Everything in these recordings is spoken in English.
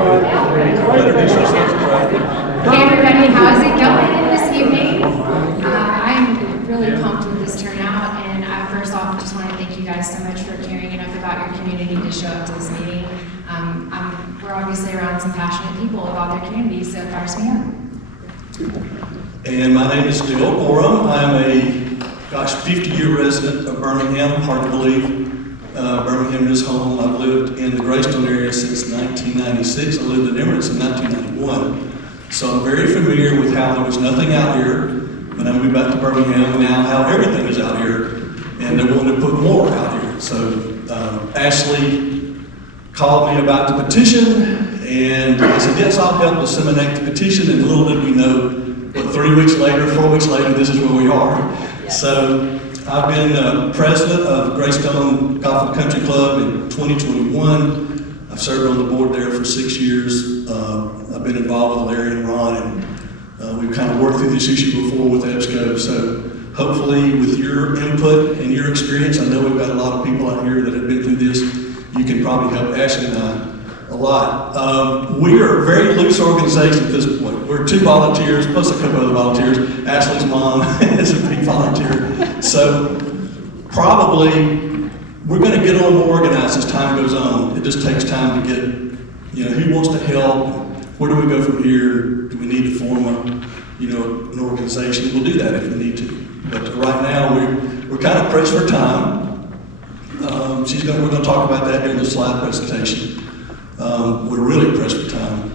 Hey everybody, how is it going this evening? I'm really pumped with this turnout, and first off, I just want to thank you guys so much for caring enough about your community to show up to this meeting. We're obviously around some passionate people about their community, so fires me up. And my name is Dale Gorham. I'm a 50-year resident of Birmingham. Hard to believe. Birmingham is home. I've lived in the Greystone area since 1996. I lived in Emirates in 1991. So I'm very familiar with how there was nothing out here when I moved back to Birmingham, and now how everything is out here, and they're wanting to put more out here. So Ashley called me about the petition, and I said, yes, I'll help disseminate the petition, and little did we know, but 3 weeks later, 4 weeks later, this is where we are. Yeah. So I've been president of Greystone Golf and Country Club in 2021. I've served on the board there for 6 years. I've been involved with Larry and Ron, and we've kind of worked through this issue before with EBSCO. So hopefully with your input and your experience, I know we've got a lot of people out here that have been through this. You can probably help Ashley and I a lot. We are a very loose organization at this point. We're 2 volunteers, plus a couple other volunteers. Ashley's mom is a big volunteer. So probably we're going to get a little more organized as time goes on. It just takes time to get, who wants to help? Where do we go from here? Do we need to form an organization? We'll do that if we need to. But right now we're kind of pressed for time. We're going to talk about that during the slide presentation. We're really pressed for time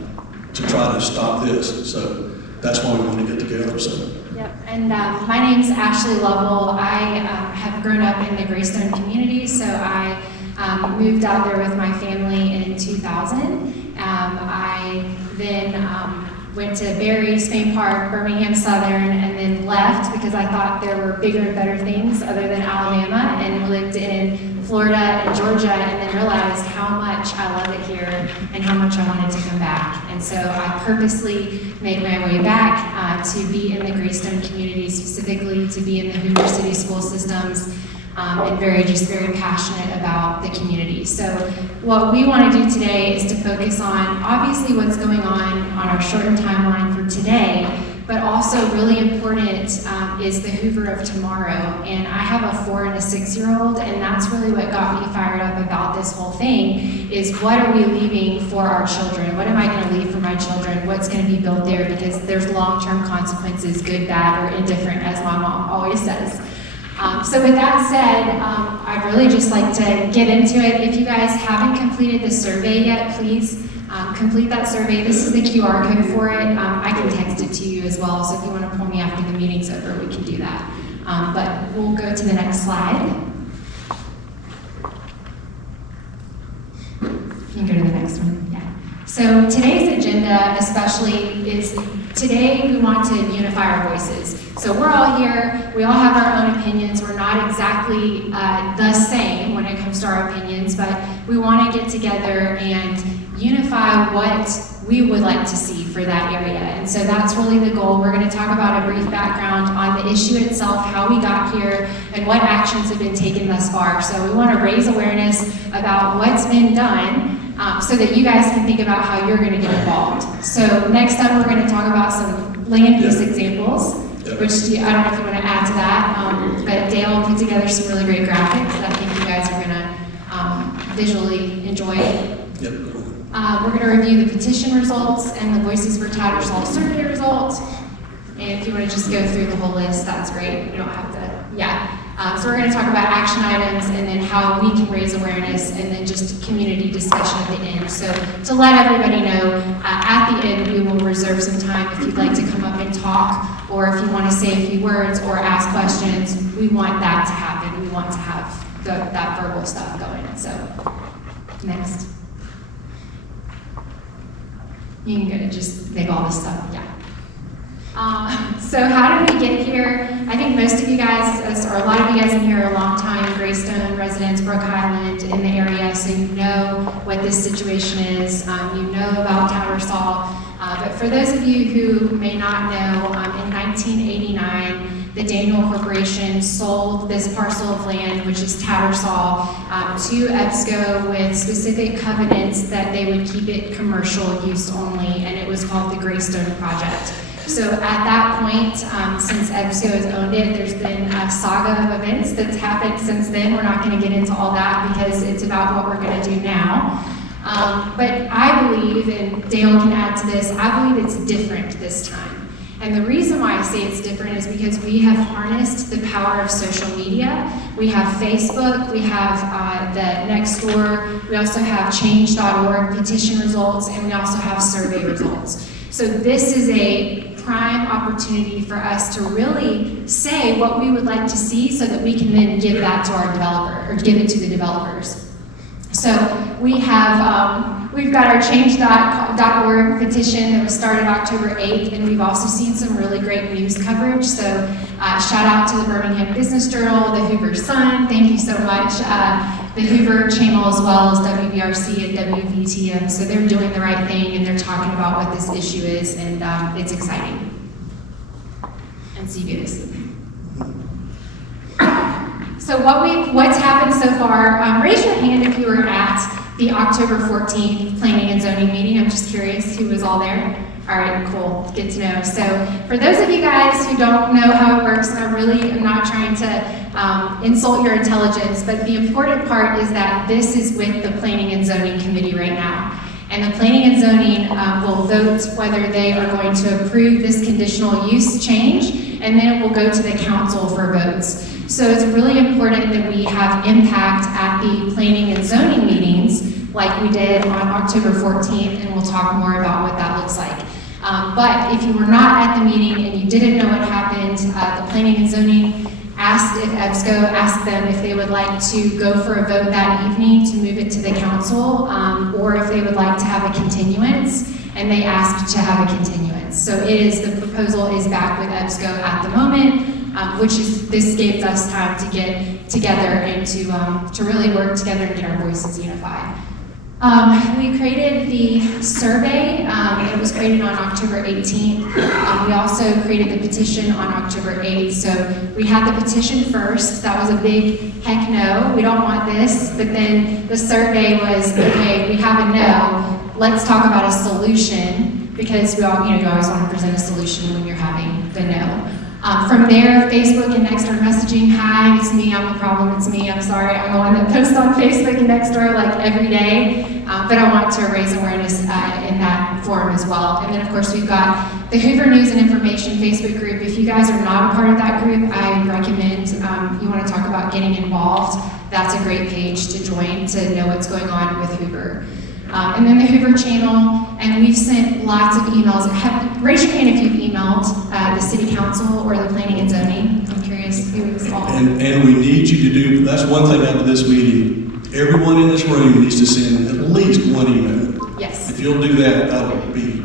to try to stop this. So that's why we want to get together. So. Yep, and my name's Ashley Lovell. I have grown up in the Greystone community, so I moved out there with my family in 2000. I then went to Barry, Spain Park, Birmingham Southern, and then left because I thought there were bigger and better things other than Alabama, and lived in Florida and Georgia, and then realized how much I love it here and how much I wanted to come back. And so I purposely made my way back to be in the Greystone community, specifically to be in the Hoover City school systems, and very passionate about the community. So what we want to do today is to focus on obviously what's going on our shortened timeline for today, but also really important is the Hoover of tomorrow. And I have a 4- and a 6-year-old, and that's really what got me fired up about this whole thing, is what are we leaving for our children? What am I going to leave for my children? What's going to be built there? Because there's long-term consequences, good, bad, or indifferent, as my mom always says. So with that said, I'd really just like to get into it. If you guys haven't completed the survey yet, please complete that survey. This is the QR code for it. I can text it to you as well, so if you want to pull me after the meeting's over, we can do that. But we'll go to the next slide. You can go to the next one. Yeah. So today's agenda especially is, today we want to unify our voices. So we're all here, we all have our own opinions. We're not exactly the same when it comes to our opinions, but we want to get together and unify what we would like to see for that area. And so that's really the goal. We're going to talk about a brief background on the issue itself, how we got here, and what actions have been taken thus far. So we want to raise awareness about what's been done, so that you guys can think about how you're going to get involved. So next up, we're going to talk about some land use examples, which I don't know if you want to add to that, but Dale put together some really great graphics that I think you guys are going to visually enjoy. We're going to review the petition results and the Voices for Tattersall survey results. And if you want to just go through the whole list, that's great. You don't have to, so we're going to talk about action items and then how we can raise awareness, and then just community discussion at the end. So to let everybody know, at the end we will reserve some time if you'd like to come up and talk, or if you want to say a few words or ask questions. We want that to happen. We want to have that verbal stuff going. So next. You can go just make all this stuff, so how did we get here? I think most of you guys, or a lot of you guys in here, are longtime Greystone residents, Brook Highland in the area, so you know what this situation is. You know about Tattersall. But for those of you who may not know, in 1989, the Daniel Corporation sold this parcel of land, which is Tattersall, to EBSCO with specific covenants that they would keep it commercial use only, and it was called the Greystone Project. So at that point, since EBSCO has owned it, there's been a saga of events that's happened since then. We're not going to get into all that because it's about what we're going to do now. But I believe, and Dale can add to this, I believe it's different this time. And the reason why I say it's different is because we have harnessed the power of social media. We have Facebook, we have the Nextdoor, we also have change.org petition results, and we also have survey results. So this is a prime opportunity for us to really say what we would like to see so that we can then give that to our developer, or give it to the developers. So we have, we've got our change.org petition that was started October 8th, and we've also seen some really great news coverage. So shout out to the Birmingham Business Journal, the Hoover Sun, thank you so much. The Hoover Channel, as well as WBRC and WVTM, so they're doing the right thing and they're talking about what this issue is, and it's exciting. And see you guys. So what's happened so far, raise your hand if you were at the October 14th Planning and Zoning meeting. I'm just curious who was all there. All right, cool, good to know. So for those of you guys who don't know how it works, and I really am not trying to insult your intelligence, but the important part is that this is with the Planning and Zoning Committee right now. And the Planning and Zoning will vote whether they are going to approve this conditional use change, and then it will go to the council for votes. So it's really important that we have impact at the Planning and Zoning meetings like we did on October 14th, and we'll talk more about what that looks like. But if you were not at the meeting and you didn't know what happened, the Planning and Zoning asked if EBSCO asked them if they would like to go for a vote that evening to move it to the council, or if they would like to have a continuance, and they asked to have a continuance. So the proposal is back with EBSCO at the moment, this gives us time to get together and to really work together and get our voices unified. We created the survey. It was created on October 18th. We also created the petition on October 8th. So we had the petition first. That was a big heck no, we don't want this. But then the survey was, okay, we have a no. Let's talk about a solution, because you always want to present a solution when you're having the no. From there, Facebook and Nextdoor messaging, hi, it's me, I'm the problem, it's me, I'm sorry. I'm the one that posts on Facebook and Nextdoor like every day, but I want to raise awareness in that forum as well. And then of course we've got the Hoover News and Information Facebook group. If you guys are not a part of that group, I recommend you want to talk about getting involved. That's a great page to join to know what's going on with Hoover. And then the Hoover Channel, and we've sent lots of emails. Raise your hand if you've emailed the City Council or the Planning and Zoning. I'm curious who's all. And we need you to do, that's one thing out of this meeting, everyone in this room needs to send at least one email. Yes. If you'll do that, that will be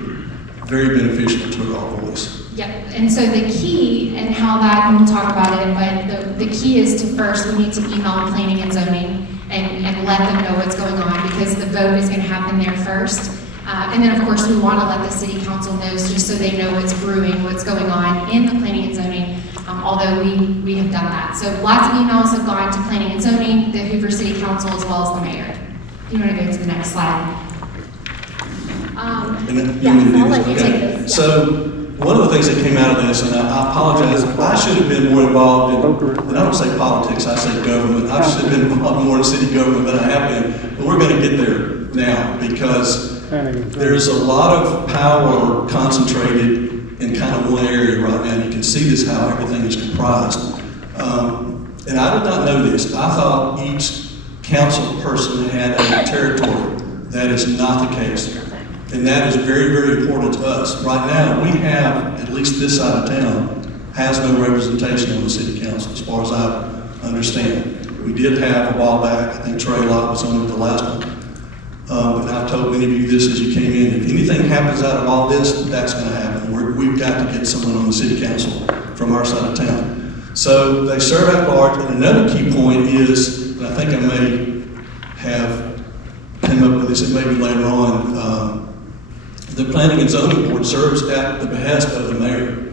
very beneficial to our voice. Yep, and so the key, and how that, and we'll talk about it, but the key is to first, we need to email Planning and Zoning and let them know what's going on, because the vote is going to happen there first. And then of course we want to let the City Council know, just so they know what's brewing, what's going on in the Planning and Zoning, although we have done that. So lots of emails have gone to Planning and Zoning, the Hoover City Council, as well as the mayor. You want to go to the next slide? I'll let you take this. So one of the things that came out of this, and I apologize, I should have been more involved in, and I don't say politics, I say government. I should have been involved more in city government than I have been, but we're going to get there now, because there's a lot of power concentrated in kind of one area right now. You can see this, how everything is comprised. And I did not know this. I thought each council person had a territory. That is not the case. And that is very, very important to us. Right now, we have, at least this side of town, has no representation on the city council, as far as I understand. We did have a while back, I think Trey Lott was on it the last one. But I've told many of you this as you came in. If anything happens out of all this, that's going to happen. We've got to get someone on the city council from our side of town. So they serve at large. And another key point is, and I think I may have come up with this, it may be later on, the Planning and Zoning Board serves at the behest of the mayor.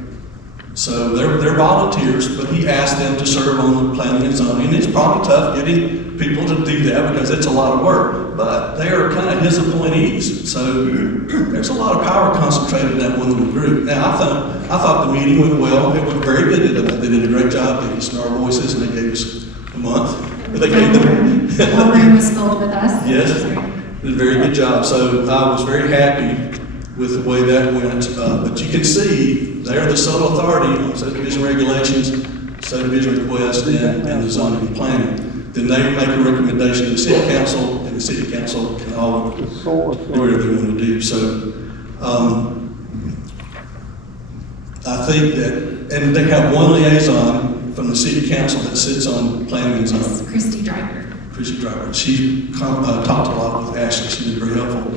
So they're volunteers, but he asked them to serve on the planning and zoning. It's probably tough getting people to do that because it's a lot of work, but they are kind of his appointees. So there's a lot of power concentrated in that one little group. Now, I thought the meeting went well. It went very good. They did a great job. They listened to our voices, and they gave us a month. But they gave them. The room was filled with us. Yes, did a very good job. So I was very happy with the way that went. But you can see they're the sole authority on subdivision regulations, subdivision requests, and the zoning and planning. Then they make a recommendation to the city council, and the city council can all do whatever they want to do. So I think that, and they have one liaison from the city council that sits on planning and zoning. Yes, Christy Driver. Chrissy Driver. She talked a lot with Ashley. She was very helpful.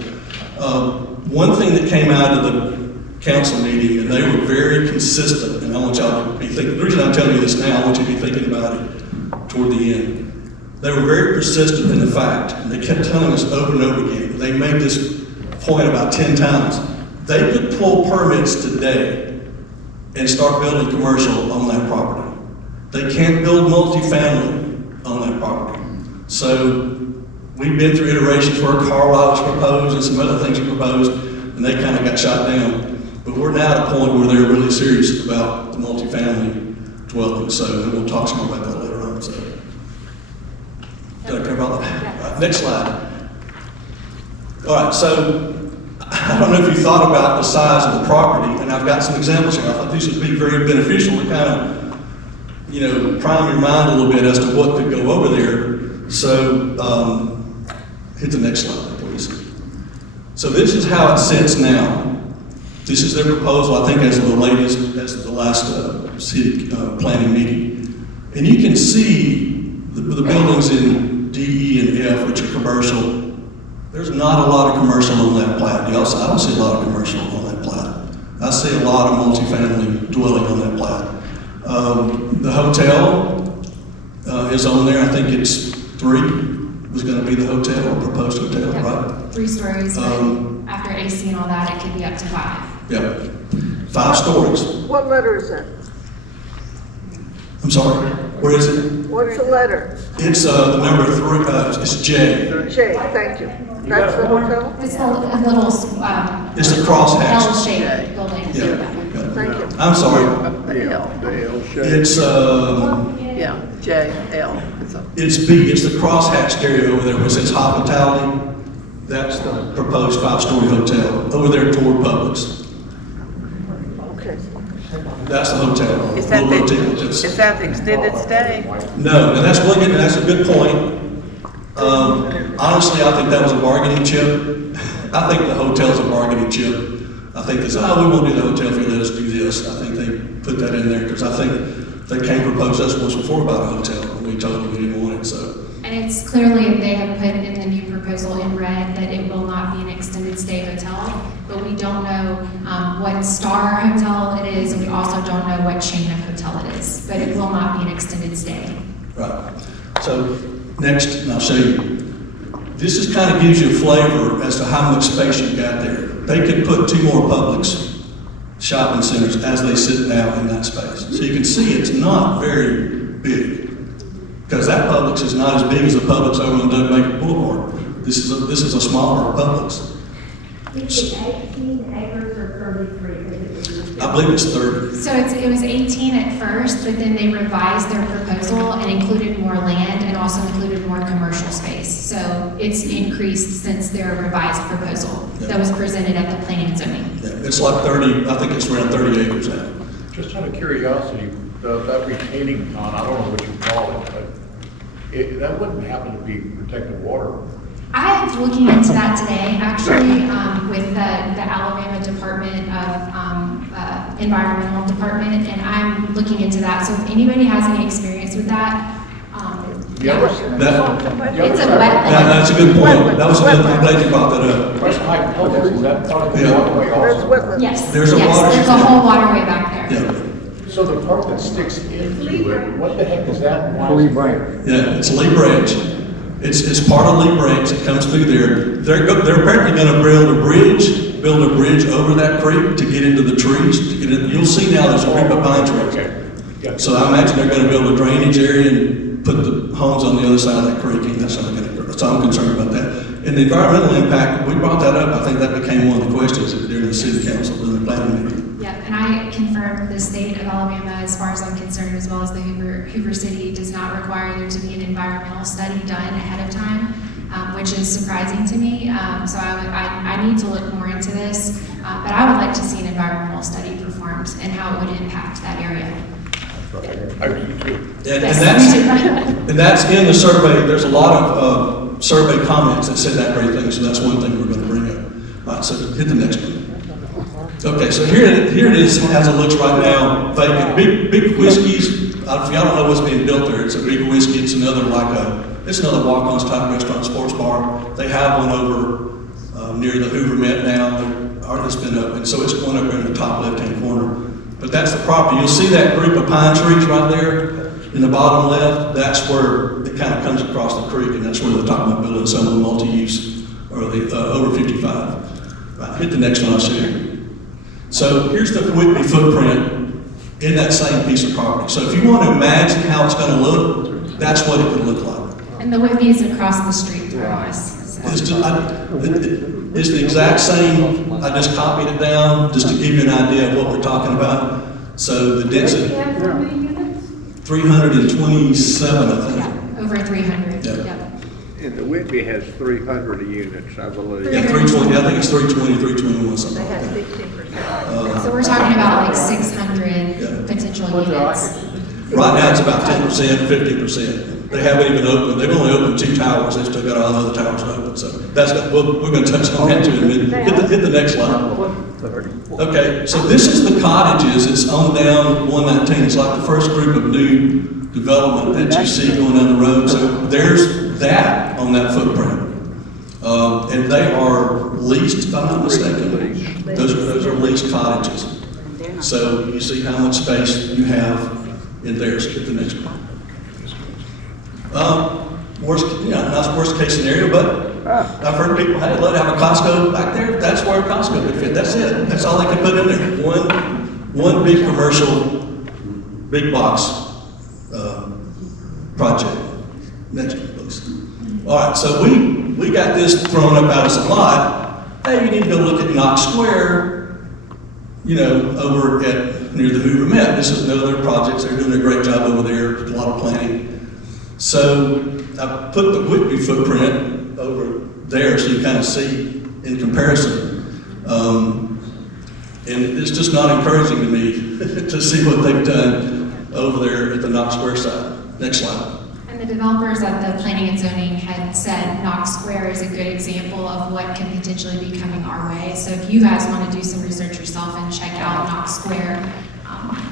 One thing that came out of the council meeting, and they were very consistent, and I want y'all to be thinking, the reason I'm telling you this now, I want you to be thinking about it toward the end. They were very persistent in the fact, and they kept telling us over and over again, they made this point about 10 times, they could pull permits today and start building commercial on that property. They can't build multifamily on that property. So we've been through iterations where a car lot was proposed and some other things were proposed, and they kind of got shot down. But we're now at a point where they're really serious about the multifamily dwelling. So we'll talk some more about that later on. So, did I cover all that? Yeah. All right, next slide. All right, so I don't know if you thought about the size of the property, and I've got some examples here. I thought these would be very beneficial to kind of, prime your mind a little bit as to what could go over there. So, hit the next slide, please. So this is how it sits now. This is their proposal, I think, as of the last city planning meeting. And you can see the buildings in D, E, and F, which are commercial. There's not a lot of commercial on that plat. I don't see a lot of commercial on that plat. I see a lot of multifamily dwelling on that plat. The hotel is on there. I think it's 3 was going to be the hotel or proposed hotel, Yep. right? 3 stories, but after AC and all that, it could be up to 5. Yeah, 5 stories. What letter is that? I'm sorry, where is it? What's the letter? It's the number 3, it's J. J, thank you. That's the hotel? It's a little, It's the crosshatch. L-shaped building. Yeah. Thank you. I'm sorry. The L shape. It's Yeah, J, L. it's B. It's the crosshatched area over there where it says hospitality. That's the proposed 5-story hotel over there toward Publix. Okay. That's the hotel. Is that Little boutique hotel. is that the extended stay? No, and that's a good point. Honestly, I think that was a bargaining chip. I think the hotel's a bargaining chip. I think they said, we won't do the hotel if you let us do this. I think they put that in there because I think they came propose us once before about a hotel, and we told them we didn't want it, so. And it's clearly, they have put in the new proposal in red that it will not be an extended stay hotel, but we don't know what star hotel it is, and we also don't know what chain of hotel it is, but it will not be an extended stay. Right. So next, and I'll show you. This is kind of gives you a flavor as to how much space you've got there. They could put 2 more Publix shopping centers as they sit now in that space. So you can see it's not very big. Because that Publix is not as big as a Publix over on Doug Baker Boulevard. This is a smaller Publix. Is it 18 acres or 33? I believe it's 30. So it was 18 at first, but then they revised their proposal and included more land and also included more commercial space. So it's increased since their revised proposal that was presented at the planning and zoning. Yeah, it's like 30, I think it's around 30 acres now. Just out of curiosity, that retaining pond, I don't know what you call it, but that wouldn't happen to be protected water. I am looking into that today, actually, with the Alabama Department of Environmental Department, and I'm looking into that. So if anybody has any experience with that, The other, it's a wetland. That's a good point. That was a good, I'm glad you brought that up. West High Publix, is that part of the Yeah. waterway There's also? wetlands. Yes, There's a yes, water- there's a whole waterway back there. Yeah, So the part that sticks into it, what the heck is that? yeah, it's Lee Branch. It's part of Lee Branch. It comes through there. They're apparently going to build a bridge build a bridge over that creek to get into the trees, to get in. You'll see now there's a group of pine trees. Okay. Yeah. So I imagine they're gonna build a drainage area and put the homes on the other side of that creek, and that's not gonna occur. So I'm concerned about that. And the environmental impact, we brought that up, I think that became one of the questions during the city council, during the planning meeting. Yeah, and I confirm the state of Alabama, as far as I'm concerned, as well as the Hoover City, does not require there to be an environmental study done ahead of time, which is surprising to me. So I need to look more into this, but I would like to see an environmental study performed and how it would impact that area. I do too. And that's in the survey. There's a lot of survey comments that said that very thing, so that's one thing we're going to bring up. All right, so hit the next one. Okay, so here it is as it looks right now, vacant. Big Whiskey's, if y'all don't know what's being built there, it's a Big Whiskey. It's another it's another walk-ons type restaurant, sports bar. They have one over near the Hoover Met now. It's been open, so it's going up in the top left-hand corner. But that's the property. You'll see that group of pine trees right there in the bottom left. That's where it kind of comes across the creek, and that's where they're talking about building some of the multi-use or the over 55. Right, hit the next one, I'll show you. So here's the Whitby footprint in that same piece of property. So if you want to imagine how it's going to look, that's what it would look like. And the Whitby is across the street from us. So. It's the exact same. I just copied it down just to give you an idea of what we're talking about. So the density, 327, I think. Yeah, over 300. Yeah. Yep. And the Whitby has 300 units, I believe. Yeah, 320. I think it's 320, 321, something They like had that. 15%. So we're talking about like 600 Yeah. potential units. Right now, it's about 10%, 15%. They haven't even opened. They've only opened 2 towers. They've still got all the other towers to open. So we're going to touch on that too in a minute. Hit the next slide. Okay, so this is the cottages. It's on down 119. It's like the first group of new development that you see going down the road. So there's that on that footprint. And they are leased, if I'm not mistaken. Those are leased cottages. So you see how much space you have in there. So get the next one. Not worst case scenario, but I've heard people, hey, let have a Costco back there. That's where Costco could fit. That's it. That's all they can put in there. One big commercial, big box project. Next one, please. All right, so we got this thrown up out of some lot. Hey, you need to go look at Knox Square, over near the Hoover Met. This is another project. They're doing a great job over there, a lot of planning. So I put the Whitby footprint over there so you kind of see in comparison. And it's just not encouraging to me to see what they've done over there at the Knox Square side. Next slide. And the developers at the planning and zoning had said Knox Square is a good example of what can potentially be coming our way. So if you guys want to do some research yourself and check out Knox Square,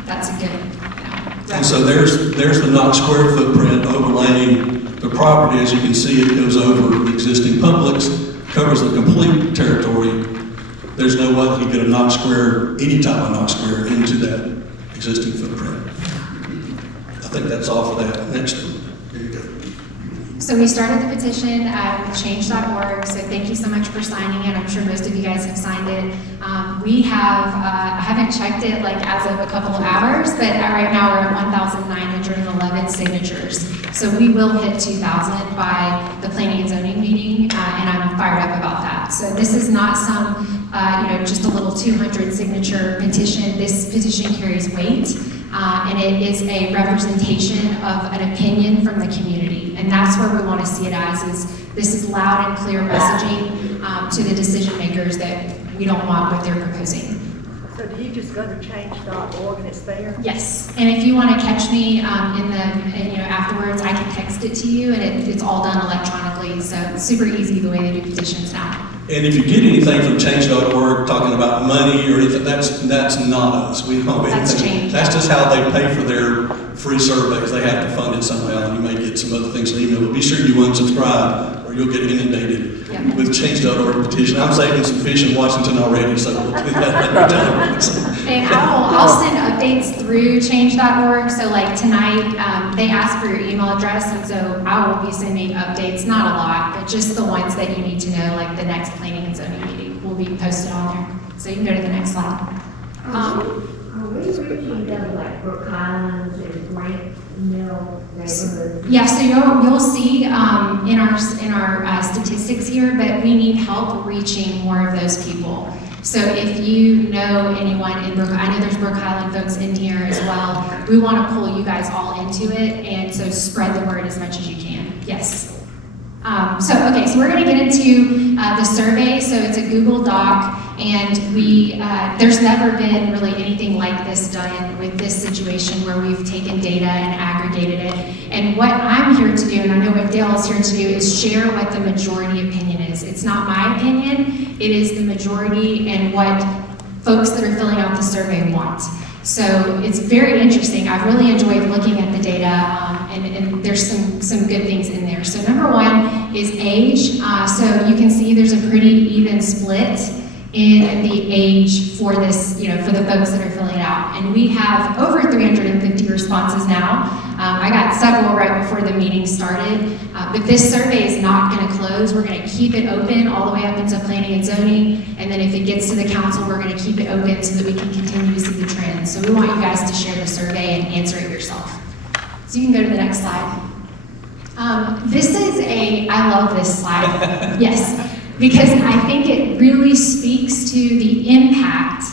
that's a good, And so there's the Knox Square footprint overlaying the property. As you can see, it goes over the existing Publix, covers the complete territory. There's no way that you get a Knox Square, any type of Knox Square, into that existing footprint. I think that's all for that. Next one. Here you go. So we started the petition with change.org, so thank you so much for signing it. I'm sure most of you guys have signed it. We have, I haven't checked it like as of a couple of hours, but right now we're at 1,911 signatures. So we will hit 2,000 by the planning and zoning meeting, and I'm fired up about that. So this is not some, just a little 200 signature petition. This petition carries weight. And it is a representation of an opinion from the community. And that's where we want to see it as, this is loud and clear messaging to the decision makers that we don't want what they're proposing. So do you just go to change.org and it's there? Yes, and if you want to catch me afterwards, I can text it to you, and it's all done electronically, so it's super easy the way they do petitions now. And if you get anything from change.org talking about money or anything, that's not us. We don't have That's anything. change. That's just how they pay for their free surveys. They have to fund it somehow, and you may get some other things in email. But be sure you unsubscribe or you'll get inundated Yep. with change.org petition. I'm saving some fish in Washington already, so we'll do that every time. And I'll send updates through change.org. So like tonight, they ask for your email address, and so I will be sending updates, not a lot, but just the ones that you need to know, like the next planning and zoning meeting will be posted on there. So you can go to the next slide. Are we reaching them like Brook Highlands and Grant Mill neighborhoods? Yeah, so you'll see in our statistics here, but we need help reaching more of those people. So if you know anyone in Brook, I know there's Brook Highland folks in here as well. We want to pull you guys all into it, and so spread the word as much as you can. Yes. So we're going to get into the survey. So it's a Google Doc, and there's never been really anything like this done with this situation where we've taken data and aggregated it. And what I'm here to do, and I know what Dale is here to do, is share what the majority opinion is. It's not my opinion, it is the majority and what folks that are filling out the survey want. So it's very interesting. I've really enjoyed looking at the data, and there's some good things in there. So number one is age. So you can see there's a pretty even split in the age for this, for the folks that are filling it out. And we have over 350 responses now. I got several right before the meeting started, but this survey is not going to close. We're going to keep it open all the way up into planning and zoning, and then if it gets to the council, we're going to keep it open so that we can continue to see the trends. So we want you guys to share the survey and answer it yourself. So you can go to the next slide. I love this slide, yes, because I think it really speaks to the impact.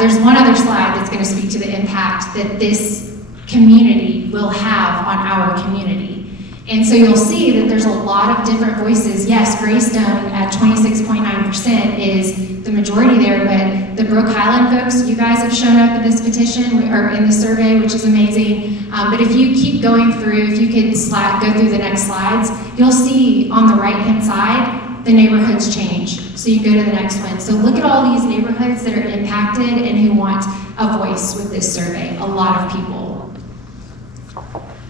There's one other slide that's going to speak to the impact that this community will have on our community. And so you'll see that there's a lot of different voices. Yes, Greystone at 26.9% is the majority there, but the Brook Highland folks, you guys have shown up in this petition or in the survey, which is amazing. But if you keep going through, if you could go through the next slides, you'll see on the right-hand side, the neighborhoods change. So you go to the next one. So look at all these neighborhoods that are impacted and who want a voice with this survey. A lot of people.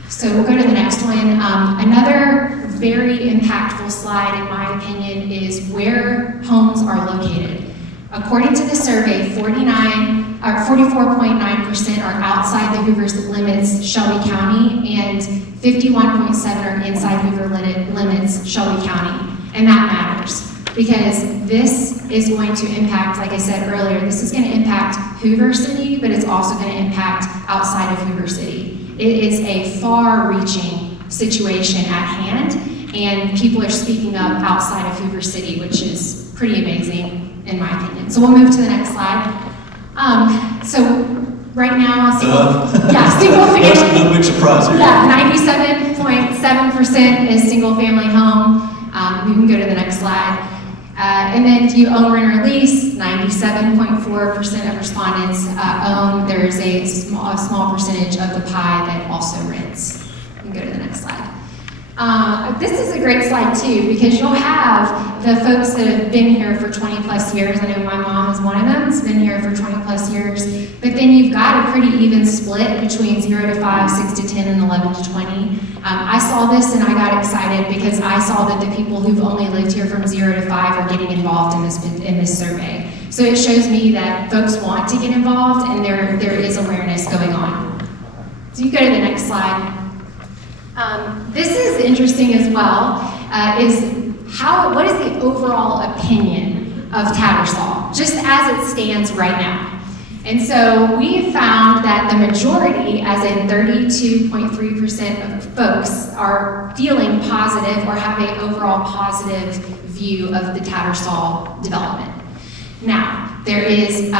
So we'll go to the next one. Another very impactful slide, in my opinion, is where homes are located. According to the survey, 44.9% are outside the Hoover's limits, Shelby County, and 51.7% are inside Hoover limits, Shelby County. And that matters because this is going to impact, like I said earlier, this is going to impact Hoover City, but it's also going to impact outside of Hoover City. It is a far-reaching situation at hand, and people are speaking up outside of Hoover City, which is pretty amazing, in my opinion. So we'll move to the next slide. So right now, single family. No big surprise here. Yeah, 97.7% is single-family home. We can go to the next slide. And then do you own, rent, or lease? 97.4% of respondents own. There's a small percentage of the pie that also rents. You can go to the next slide. This is a great slide too, because you'll have the folks that have been here for 20 plus years. I know my mom is one of them, has been here for 20 plus years. But then you've got a pretty even split between 0 to 5, 6 to 10, and 11 to 20. I saw this and I got excited because I saw that the people who've only lived here from 0 to 5 are getting involved in this survey. So it shows me that folks want to get involved and there is awareness going on. So you go to the next slide. This is interesting as well, what is the overall opinion of Tattersall, just as it stands right now? And so we found that the majority, as in 32.3% of folks, are feeling positive or have an overall positive view of the Tattersall development. Now, there is,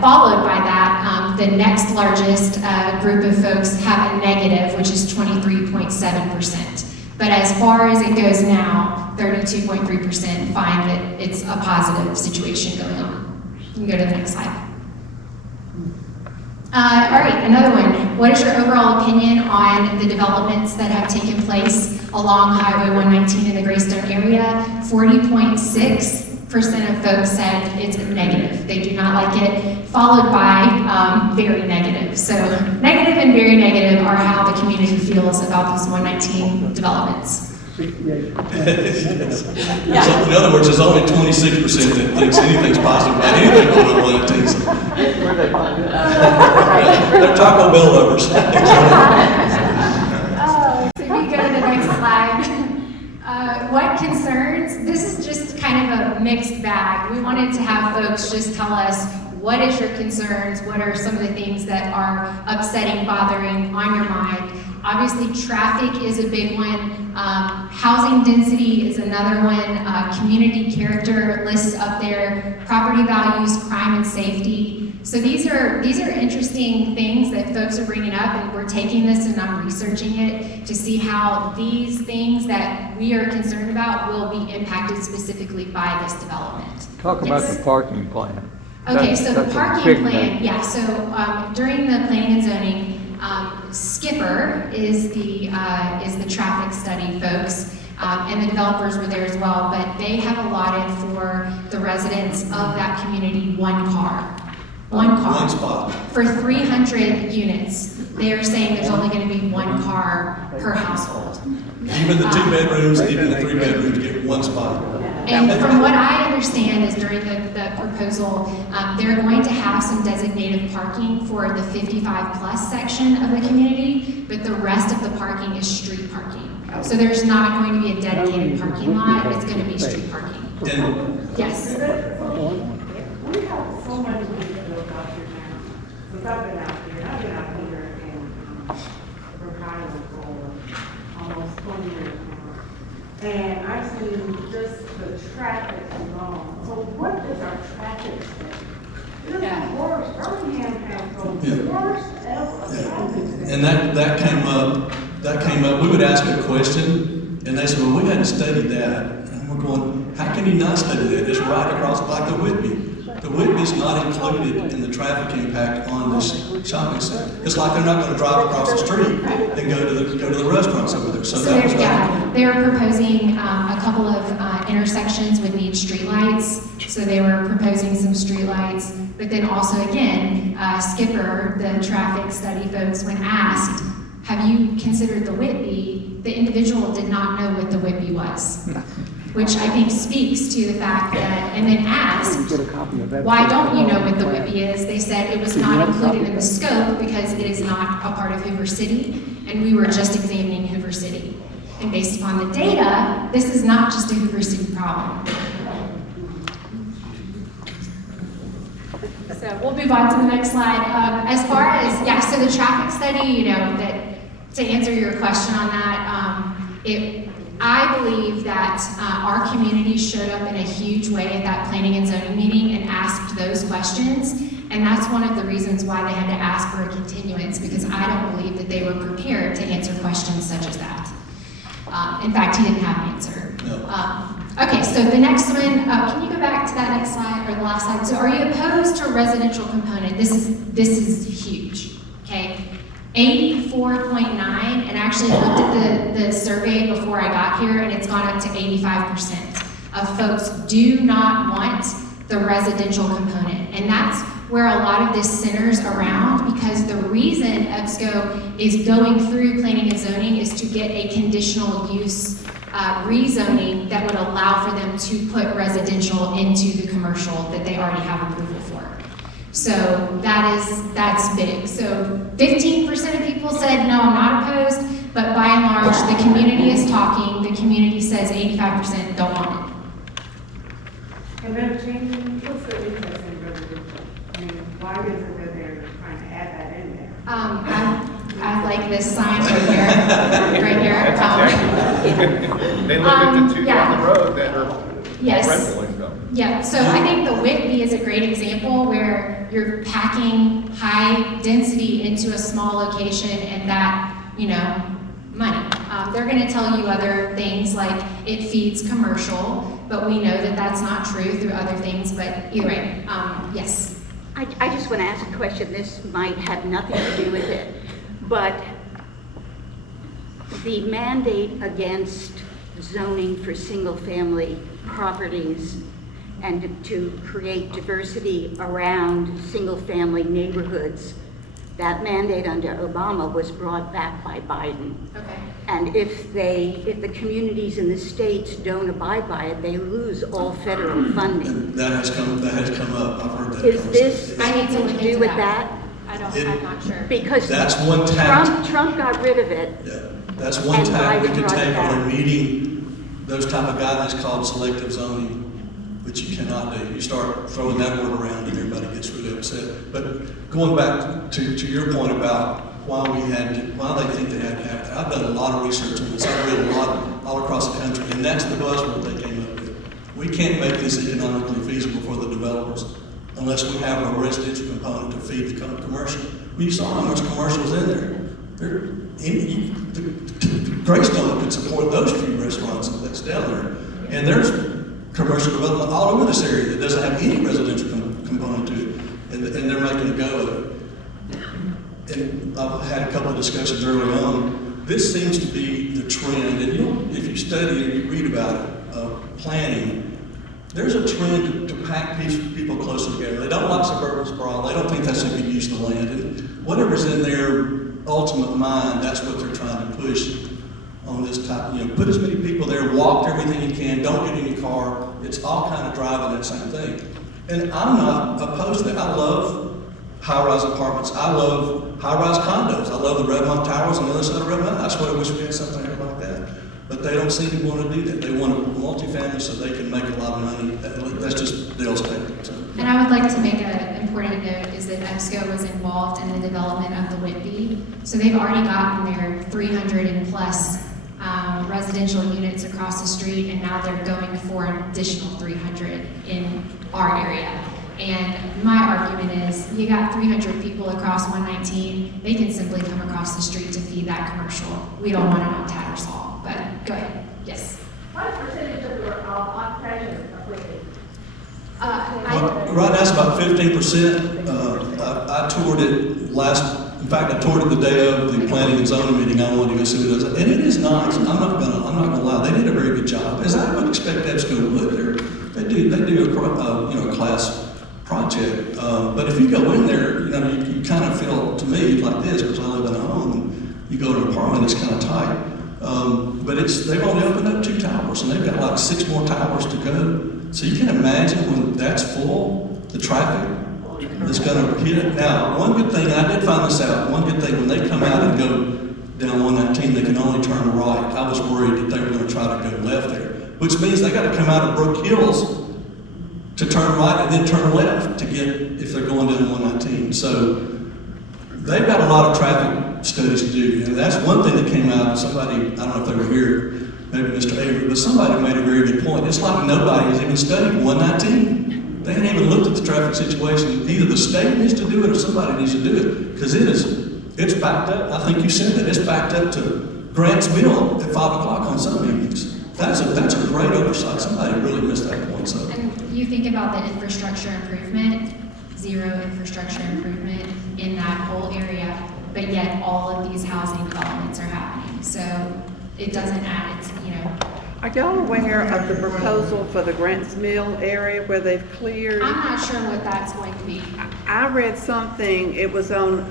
followed by that, the next largest group of folks have a negative, which is 23.7%. But as far as it goes now, 32.3% find that it's a positive situation going on. You can go to the next slide. All right, another one. What is your overall opinion on the developments that have taken place along Highway 119 in the Greystone area? 40.6% of folks said it's negative. They do not like it, followed by very negative. So negative and very negative are how the community feels about these 119 developments. Yes. Yeah. So in other words, there's only 26% that thinks anything's positive about anything going on in 119. Where they find it? They're Taco Bell lovers. So if you go to the next slide, what can concerns, this is just kind of a mixed bag. We wanted to have folks just tell us, what is your concerns? What are some of the things that are upsetting, bothering, on your mind? Obviously, traffic is a big one. Housing density is another one. Community character lists up there. Property values, crime and safety. So these are interesting things that folks are bringing up, and we're taking this and I'm researching it to see how these things that we are concerned about will be impacted specifically by this development. Talk about the parking plan. Okay, so the That's a parking big plan, thing. yeah, so during the planning and zoning, Skipper is the traffic study folks, and the developers were there as well, but they have allotted for the residents of that community one car. One car. One spot. For 300 units. They are saying there's only gonna be one car per household. Even the 2 bedrooms, even the 3 bedrooms get one spot. And from what I understand is during the proposal, they're going to have some designated parking for the 55+ section of the community, but the rest of the parking is street parking. So there's not going to be a dedicated parking lot, it's going to be street parking. And Yes. We have so many people built out here now, since I've been out here, I've been out here in Brook Island for almost 20 years now. And I've seen just the traffic alone. So what is our traffic state? It's the worst, Birmingham has the worst ever traffic state. And that came up, we would ask a question, and they said, well, we hadn't studied that. And we're going, how can you not study that? It's right across like the Whitby. The Whitby's not included in the traffic impact on this shopping center. It's like they're not gonna drive across the street and go to the restaurants over there. So that was not. They're proposing a couple of intersections would need streetlights. So they were proposing some streetlights, but then also again, Skipper, the traffic study folks, when asked, have you considered the Whitby? The individual did not know what the Whitby was, which I think speaks to the fact that, and then asked, why don't you know what the Whitby is? They said it was not included in the scope because it is not a part of Hoover City, and we were just examining Hoover City. And based upon the data, this is not just a Hoover City problem. So we'll move on to the next slide. As far as, yeah, so the traffic study, you know, that to answer your question on that, I believe that our community showed up in a huge way at that planning and zoning meeting and asked those questions. And that's one of the reasons why they had to ask for a continuance, because I don't believe that they were prepared to answer questions such as that. In fact, he didn't have an answer. No. Okay, so the next one, can you go back to that next slide, or the last slide? So are you opposed to a residential component? This is huge, okay? 84.9, and actually I looked at the survey before I got here, and it's gone up to 85% of folks do not want the residential component. And that's where a lot of this centers around, because the reason EBSCO is going through planning and zoning is to get a conditional use rezoning that would allow for them to put residential into the commercial that they already have approval for. So that's big. So 15% of people said, no, I'm not opposed, but by and large, the community is talking. The community says 85% don't want it. And then changing, what's the interest in residential? I mean, why is it that they're trying to add that in there? I like this sign right here. They look at the two yeah. down the road that are Yes. rental income. Yeah, so I think the Whitby is a great example where you're packing high density into a small location and that, you know, money. They're gonna tell you other things like it feeds commercial, but we know that that's not true through other things, but either way, yes. I just want to ask a question. This might have nothing to do with it, but the mandate against zoning for single-family properties and to create diversity around single-family neighborhoods, that mandate under Obama was brought back by Biden. Okay. And if the communities in the states don't abide by it, they lose all federal funding. That has come up, I've heard that. Is this I need to anything look to do into with that. that? I'm not sure. Because That's one tact. Trump got rid of it. Yeah, that's one And tack we Biden can brought it take on back. meeting those type of guidelines called selective zoning, which you cannot do. You start throwing that word around and everybody gets really upset. But going back to your point about why they think they had to have that, I've done a lot of research on this. I've read a lot all across the country, and that's the buzzword they came up with. We can't make this economically feasible for the developers unless we have a residential component to feed the commercial. Well, you saw how much commercial is in there. Greystone could support those few restaurants that's down there. And there's commercial development all over this area that doesn't have any residential component to it. And they're making a go of it. And I've had a couple of discussions early on. This seems to be the trend. And if you study and you read about it, planning, there's a trend to pack people closer together. They don't like suburban sprawl. They don't think that's a good use of the land. And whatever's in their ultimate mind, that's what they're trying to push on this type. Put as many people there, walk everything you can, don't get in your car. It's all kind of driving that same thing. And I'm not opposed to that. I love high-rise apartments. I love high-rise condos. I love the Redmont Towers on the other side of Redmont. I swear I wish we had something like that. But they don't seem to want to do that. They want a multifamily so they can make a lot of money. That's just Dale's statement. So. And I would like to make an important note is that EBSCO was involved in the development of the Whitby. So they've already gotten their 300 and plus residential units across the street, and now they're going for an additional 300 in our area. And my argument is, you got 300 people across 119, they can simply come across the street to feed that commercial. We don't want it on Tattersall, but go ahead, yes. What percentage of your occupation is Whitby? Right now it's about 15%. I toured it in fact, I toured it the day of the planning and zoning meeting. I wanted to go see what it does. And it is nice. I'm not gonna lie. They did a very good job, as I would expect EBSCO would. They do a class project. But if you go in there, you kind of feel, to me, like this, because I live in a home, and you go to an apartment, it's kind of tight. But they've only opened up 2 towers, and they've got like 6 more towers to go. So you can imagine when that's full, the traffic that's going to hit it. Now, one good thing, I did find this out, one good thing, when they come out and go down 119, they can only turn right. I was worried that they were going to try to go left there, which means they got to come out of Brook Hills to turn right and then turn left to get, if they're going down 119. So they've got a lot of traffic studies to do. And that's one thing that came out. Somebody, I don't know if they were here, maybe Mr. Avery, but somebody made a very good point. It's like nobody has even studied 119. They haven't even looked at the traffic situation. Either the state needs to do it or somebody needs to do it. Because it's backed up. I think you said that. It's backed up to Grants Mill at 5 o'clock on some evenings. That's a great oversight. Somebody really missed that point. So. And you think about the infrastructure improvement, zero infrastructure improvement in that whole area, but yet all of these housing developments are happening. So it doesn't add, Are y'all aware of the proposal for the Grants Mill area where they've cleared? I'm not sure what that's going to be. I read something, it was on,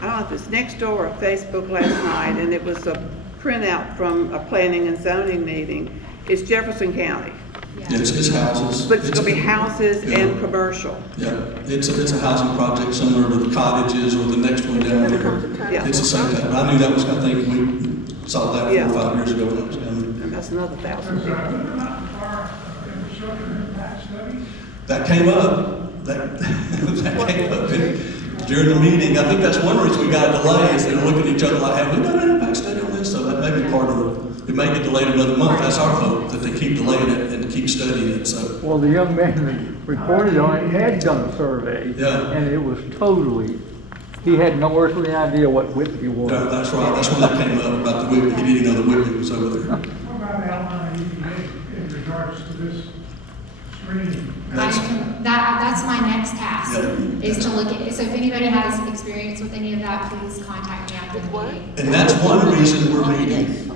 I don't know if it's Nextdoor or Facebook last night, and it was a printout from a planning and zoning meeting. It's Jefferson County. Yeah. It's houses. But it's going to be houses and commercial. Yeah, it's a housing project similar to the cottages or the next one down there. Yeah. It's the same type. I knew that was, I think we saw that 4 or 5 years ago when it was coming. And that's another 1,000 people. That came up. That came up during the meeting. I think that's one reason we got a delay is they're looking at each other like, have we done an impact study on this? So that may be part of it may get delayed another month. That's our hope, that they keep delaying it and keep studying it. So. Well, the young man that reported on it had done a survey. Yeah. And it was totally, he had no earthly idea what Whitby was. Yeah, that's right. That's when that came up about the Whitby. He didn't know the Whitby was over there. What about outline EPA in regards to this screening? That's my next task, Yeah. is to look at, so if anybody has experience with any of that, please contact me after the meeting. And that's one reason we're meeting.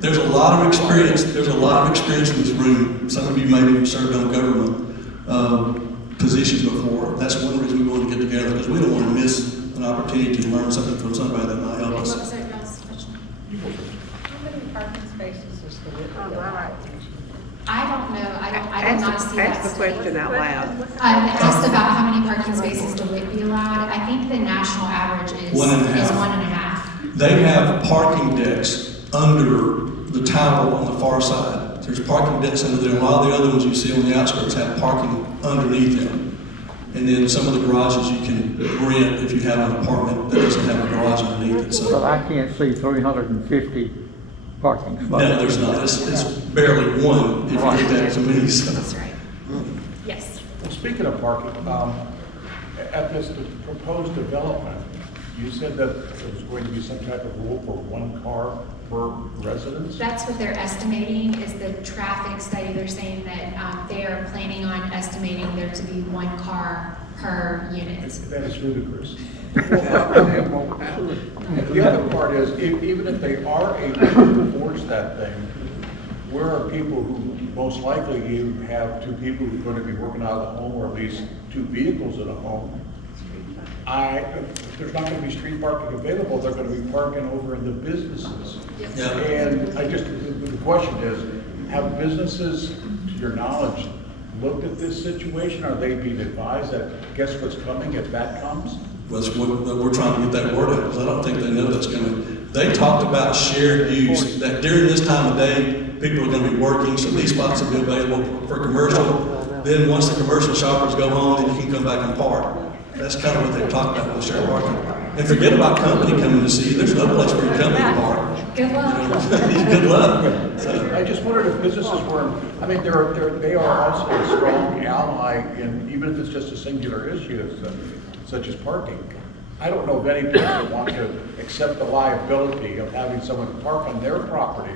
There's a lot of experience. There's a lot of experience in this room. Some of you maybe have served on government positions before. That's one reason we want to get together, because we don't want to miss an opportunity to learn something from somebody that might help us. What was it, y'all's question? How many parking spaces is the Whitby? I don't know, I did not see that. Ask the question out loud. It asked about how many parking spaces to Whitby allowed. I think the national average is 1.5. 1.5. They have parking decks under the tower on the far side. There's parking decks under there. A lot of the other ones you see on the outskirts have parking underneath them. And then some of the garages you can rent if you have an apartment that doesn't have a garage underneath it. But So, I can't see 350 parking spots. no, there's not. It's barely one if you get that to me, so. That's right. Yes. Well, speaking of parking, at this proposed development, you said that there was going to be some type of rule for one car per residence? That's what they're estimating is the traffic study. They're saying that they are planning on estimating there to be one car per unit. That is ludicrous. And the other part is, even if they are able to enforce that thing, where are people who, most likely you have two people who are going to be working out of the home, or at least two vehicles in a home? If there's not going to be street parking available, they're going to be parking over in the businesses. Yeah. And the question is, have businesses, to your knowledge, looked at this situation? Are they being advised that guess what's coming if that comes? We're trying to get that word out, because I don't think they know that's coming. They talked about shared use, that during this time of day, people are gonna be working, so these spots will be available for commercial. Then once the commercial shoppers go home, then you can come back and park. That's kind of what they talked about with shared parking. And forget about company coming to see you, there's no place for your company to park. Good luck. Good luck. So, I just wondered if businesses were, I mean, they are also a strong ally in, even if it's just a singular issue, such as parking. I don't know of any place that want to accept the liability of having someone park on their property,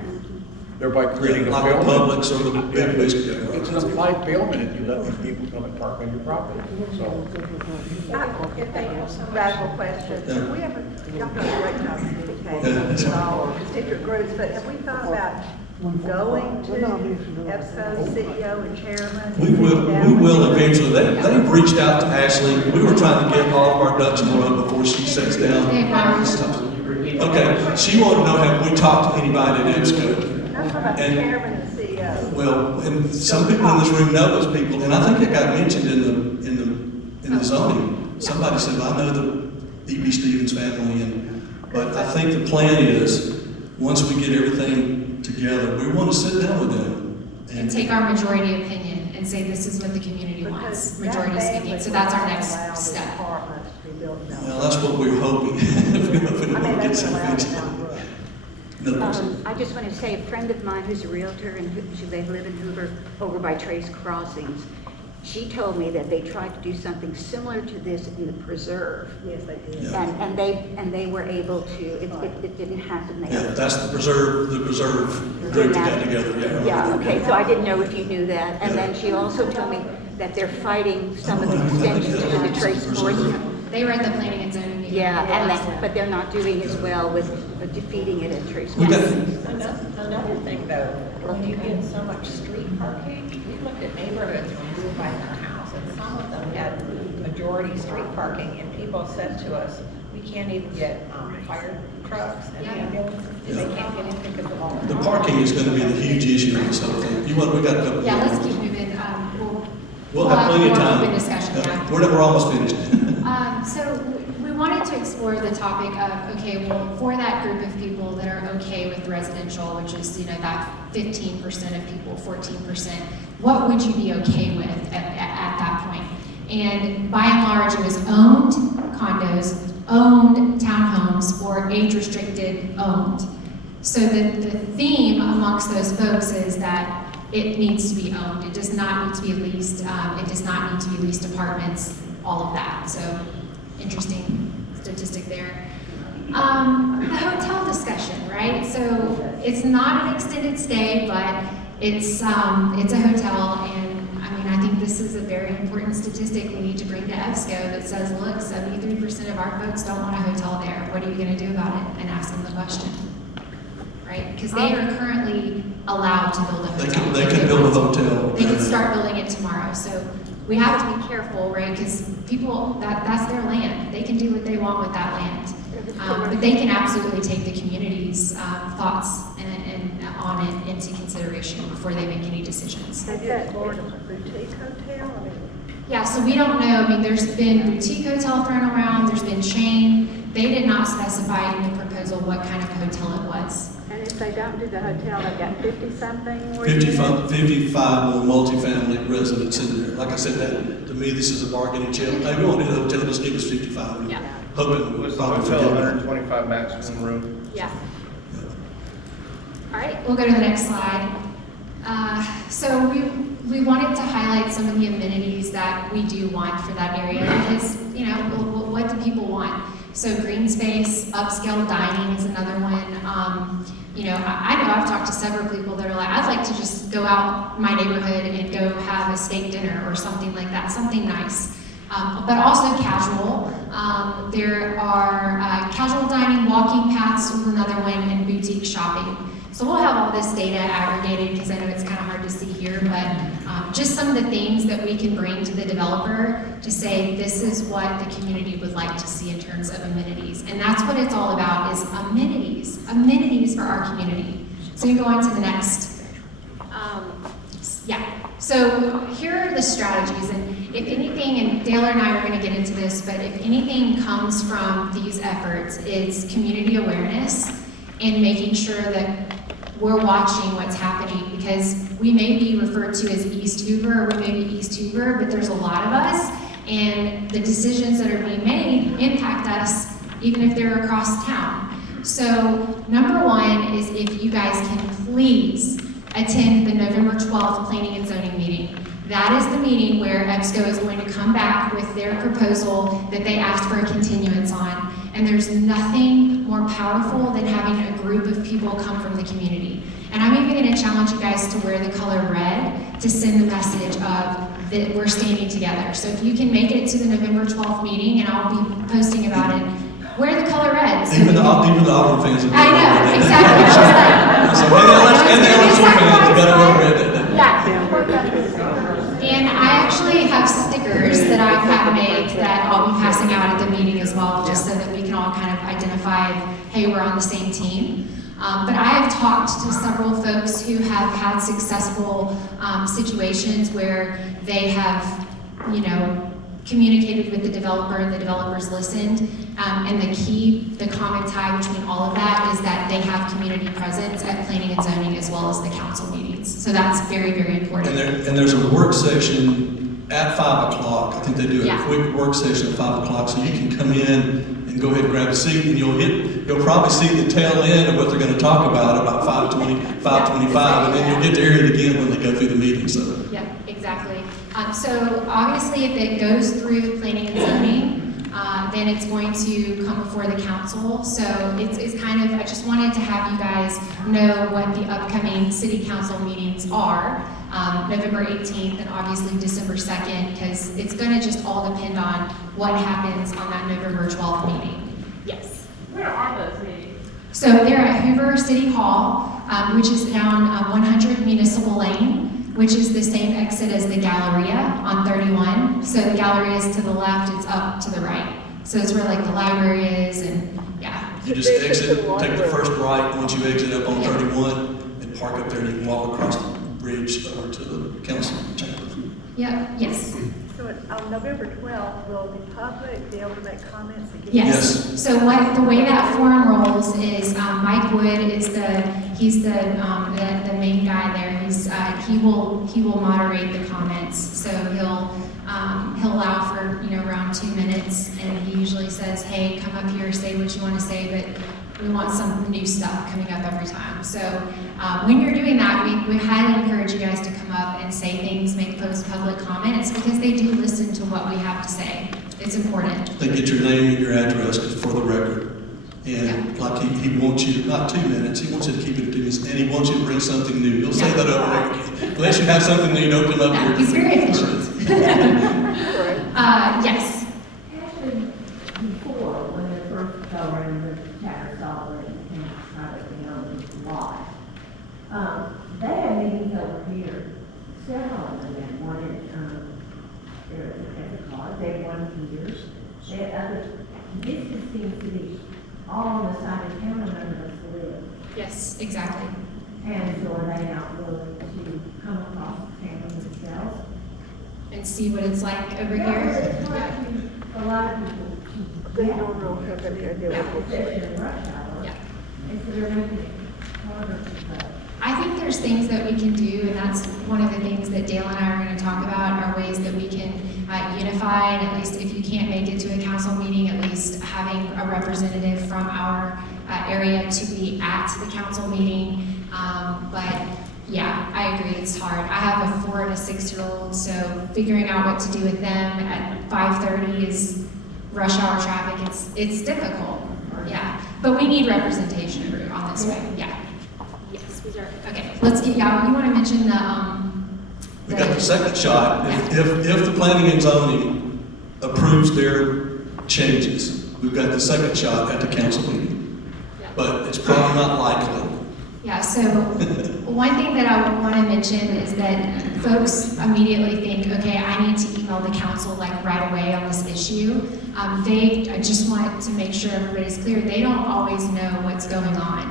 thereby creating a like the bailment. Publix or the big business. It's an implied bailment if you let these people come and park on your property, so. If they have some radical questions, Yeah. we haven't, y'all done a great job communicating with all constituent groups, but have we thought about going to EBSCO, CEO and chairman? We will eventually. They've reached out to Ashley. We were trying to get all of our ducks in a row before she sets down. Okay, she wanted to know, have we talked to anybody at EBSCO? I'm talking about the And- chairman and the CEO. Well, and some people in this room know those people, and I think it got mentioned in the zoning. Somebody said, I know the E.B. Stevens family, but I think the plan is, once we get everything together, we want to sit down with them. And take our majority opinion and say this is what the community wants, Because majority that speaking. banquet So that's our would next allow the step. apartments to be built down. Well, that's what we're hoping. If we I mean, don't get that's some allowed fixed. down the road. I just want to say, a friend of mine who's a realtor and they live in Hoover, over by Trace Crossings, she told me that they tried to do something similar to this in the preserve. Yes, they did. Yeah. And they were able to, it didn't happen there. Yeah, that's the preserve group that got together, Yeah, okay, so I didn't know if you knew that. And then she also told me that they're fighting some of the extensions to the Trace Crossings. They were at the planning and zoning meeting. Yeah, and last but they're not doing as well with defeating it at Trace We got- Crossings. Another thing though, when you get so much street parking, we looked at neighborhoods when we were buying our house, and some of them had majority street parking, and people said to us, we can't even get fire trucks and ambulances, they can't get in because of all the. The parking is gonna be the huge issue in this whole thing. We got a couple. Yeah, let's keep moving. We'll have plenty of more time. open discussion, yeah. We're almost finished. So we wanted to explore the topic of, okay, well, for that group of people that are okay with residential, which is, that 15% of people, 14%, what would you be okay with at that point? And by and large, it was owned condos, owned townhomes, or age-restricted owned. So the theme amongst those folks is that it needs to be owned. It does not need to be leased. It does not need to be leased apartments, all of that. So interesting statistic there. The hotel discussion, right? So it's not an extended stay, but it's a hotel, and I think this is a very important statistic we need to bring to EBSCO that says, look, 73% of our folks don't want a hotel there. What are you going to do about it? And ask them the question. Right? Because they are currently allowed to build a hotel. They can build a hotel. They can start building it tomorrow. So we have to be careful, right? Because people, that's their land. They can do what they want with that land. But they can absolutely take the community's thoughts on it into consideration before they make any decisions. Have you explored a boutique hotel? Yeah, so we don't know. There's been boutique hotel thrown around. There's been chain. They did not specify in the proposal what kind of hotel it was. And it's if they don't do the hotel, they've got 50-something more units? 55 more multifamily residents in there. Like I said, that, to me, this is a bargaining chip. Hey, we want to do the hotel, just give us 55. Yeah. Hoping Was the probably hotel forget it. 125 maximum room? Yeah. All right, we'll go to the next slide. So we wanted to highlight some of the amenities that we do want for that area because, you know, what do people want? So green space, upscale dining is another one. You know, I know I've talked to several people that are like, I'd like to just go out my neighborhood and go have a steak dinner or something like that, something nice. But also casual. There are casual dining, walking paths with another one, and boutique shopping. So we'll have all this data aggregated because I know it's kind of hard to see here, but just some of the things that we can bring to the developer to say this is what the community would like to see in terms of amenities. And that's what it's all about is amenities for our community. So you go on to the next. Yeah, so here are the strategies, and if anything, and Taylor and I are going to get into this, but if anything comes from these efforts, it's community awareness and making sure that we're watching what's happening, because we may be referred to as East Hoover, or we may be East Hoover, but there's a lot of us, and the decisions that are being made impact us even if they're across town. So number one is if you guys can please attend the November 12th Planning and Zoning meeting. That is the meeting where EBSCO is going to come back with their proposal that they asked for a continuance on. And there's nothing more powerful than having a group of people come from the community. And I'm even going to challenge you guys to wear the color red to send the message of that we're standing together. So if you can make it to the November 12th meeting, and I'll be posting about it, wear the color red. So Even the Auburn fans. I know, exactly. I was like, And the LSU fans, you gotta wear red that day. yeah. And I actually have stickers that I've had made that I'll be passing out at the meeting as well, just so that we can all kind of identify, hey, we're on the same team. But I have talked to several folks who have had successful situations where they have, you know, communicated with the developer and the developers listened. And the common tie between all of that is that they have community presence at planning and zoning as well as the council meetings. So that's very, very important. And there's a work session at 5 o'clock. I think they do a Yeah. quick work session at 5 o'clock, so you can come in and go ahead and grab a seat, and you'll probably see the tail end of what they're going to talk about 5:20, 5:25, and then you'll get to hear it again when they go through the meeting. So. Yeah, exactly. So obviously, if it goes through planning and zoning, then it's going to come before the council. So it's kind of, I just wanted to have you guys know what the upcoming city council meetings are. November 18th and obviously December 2nd, because it's going to just all depend on what happens on that November 12th meeting. Yes. Where are those meetings? So they're at Hoover City Hall, which is down 100 Municipal Lane, which is the same exit as the Galleria on 31. So the Galleria is to the left, it's up to the right. So it's where like the library is, and yeah. You just exit, take the first right once you exit up on 31 and park up there, and you can walk across the bridge over to the council chambers. Yep, yes. So on November 12th, will the public be able to make comments again? Yes. So the way that forum rolls is Mike Wood is he's the main guy there. He will moderate the comments. So he'll allow for around 2 minutes, and he usually says, hey, come up here, say what you want to say, but we want some new stuff coming up every time. So when you're doing that, we highly encourage you guys to come up and say things, make those public comments, because they do listen to what we have to say. It's important. They get your name and your address for the record. And like he wants you, not 2 minutes, he wants you to keep it 2 minutes, and he wants you to bring something new. He'll say that over and over again. Unless you have something new, don't come up here. He's very efficient. Yes. Actually, before, when they first go around the Tattersall and privately owned lot, they had meetings over here, several of them, one at the college, they had one here, they had others. This just seems to be all on the side of town, none of us live. Yes, exactly. And so are they not willing to come across the town themselves? And see what it's like over Yeah, here. it's hard to- a lot of people. They don't know how to do it. Especially in rush hour. Yeah. And so they're making it harder there's things that we can do, and that's one of the things that Dale and I are going to talk about, are ways that we can unify, and at least if you can't make it to a council meeting, at least having a representative from our area to be at the council meeting. But yeah, I agree, it's hard. I have a 4 and a 6-year-old, so figuring out what to do with them at 5:30 is rush hour traffic. It's difficult. Yeah, but we need representation on this way. Yeah. Yes, we are. Okay, let's get. Yeah, you want to mention We got the second shot. If the planning and zoning approves their changes, we've got the second shot at the council meeting. Yeah. But it's probably not likely. Yeah, so one thing that I would want to mention is that folks immediately think, okay, I need to email the council like right away on this issue. I just want to make sure everybody's clear. They don't always know what's going on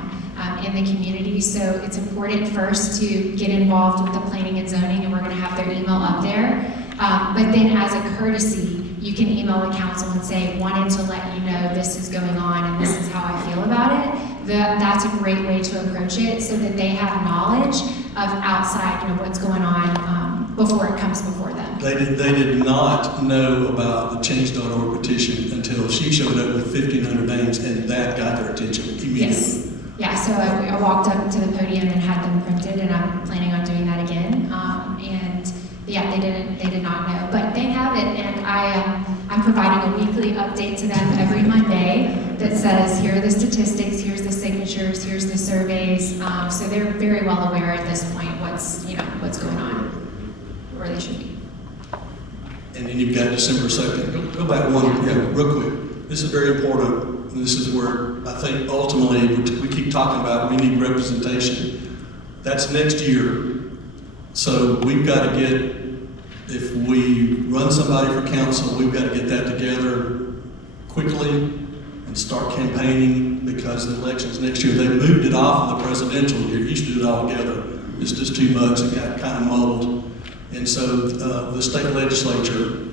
in the community, so it's important first to get involved with the planning and zoning, and we're going to have their email up there. But then as a courtesy, you can email the council and say, wanted to let you know this is going on and this is how I feel about it. That's a great way to approach it, so that they have knowledge of outside, what's going on before it comes before them. They did not know about the change.org petition until she showed up with 1,500 names, and that got their attention immediately. Yes. Yeah, so I walked up to the podium and had them printed, and I'm planning on doing that again. And yeah, they did not know, but they have it, and I'm providing a weekly update to them every Monday that says, here are the statistics, here's the signatures, here's the surveys. So they're very well aware at this point what's going on, where they should be. And then you've got December 2nd. Go back real quick. This is very important. This is where I think ultimately we keep talking about we need representation. That's next year. So we've got to get, if we run somebody for council, we've got to get that together quickly and start campaigning, because the elections next year, they moved it off of the presidential year. Used to do it all together. It's just too much. It got kind of muddled. And so the state legislature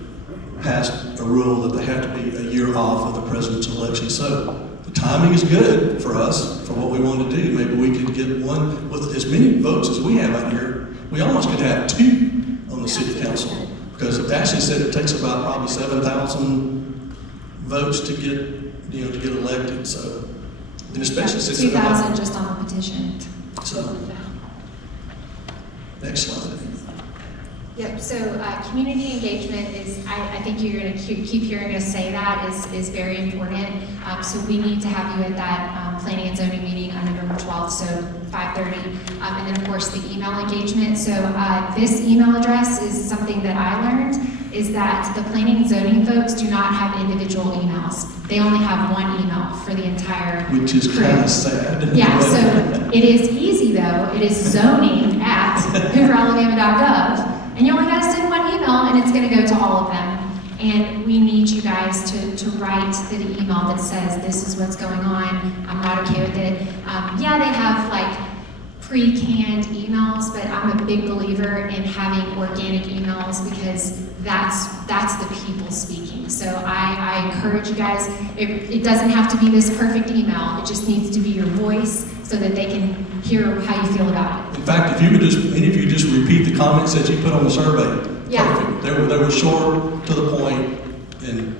passed a rule that they have to be a year off of the presidential election. So the timing is good for us for what we want to do. Maybe we could get one with as many votes as we have out here. We almost could have 2 on the city council, because Ashley said it takes about probably 7,000 votes to get to get elected. So, and especially since 2,000 just on the petition. So, next slide. Yep, so community engagement is, I think you're going to keep hearing us say that, is very important. So we need to have you at that planning and zoning meeting on November 12th, so 5:30. And then of course the email engagement. So this email address is something that I learned, is that the planning and zoning folks do not have individual emails. They only have one email for the entire Which is kind of sad. Yeah, so it is easy though. It is zoning@hooveralabama.gov. And you only got to send one email, and it's going to go to all of them. And we need you guys to write the email that says, this is what's going on, I'm not okay with it. Yeah, they have like pre-canned emails, but I'm a big believer in having organic emails, because that's the people speaking. So I encourage you guys, it doesn't have to be this perfect email, it just needs to be your voice, so that they can hear how you feel about it. In fact, if you could any of you just repeat the comments that you put on the survey. Yeah. Perfect. They were short, to the point, and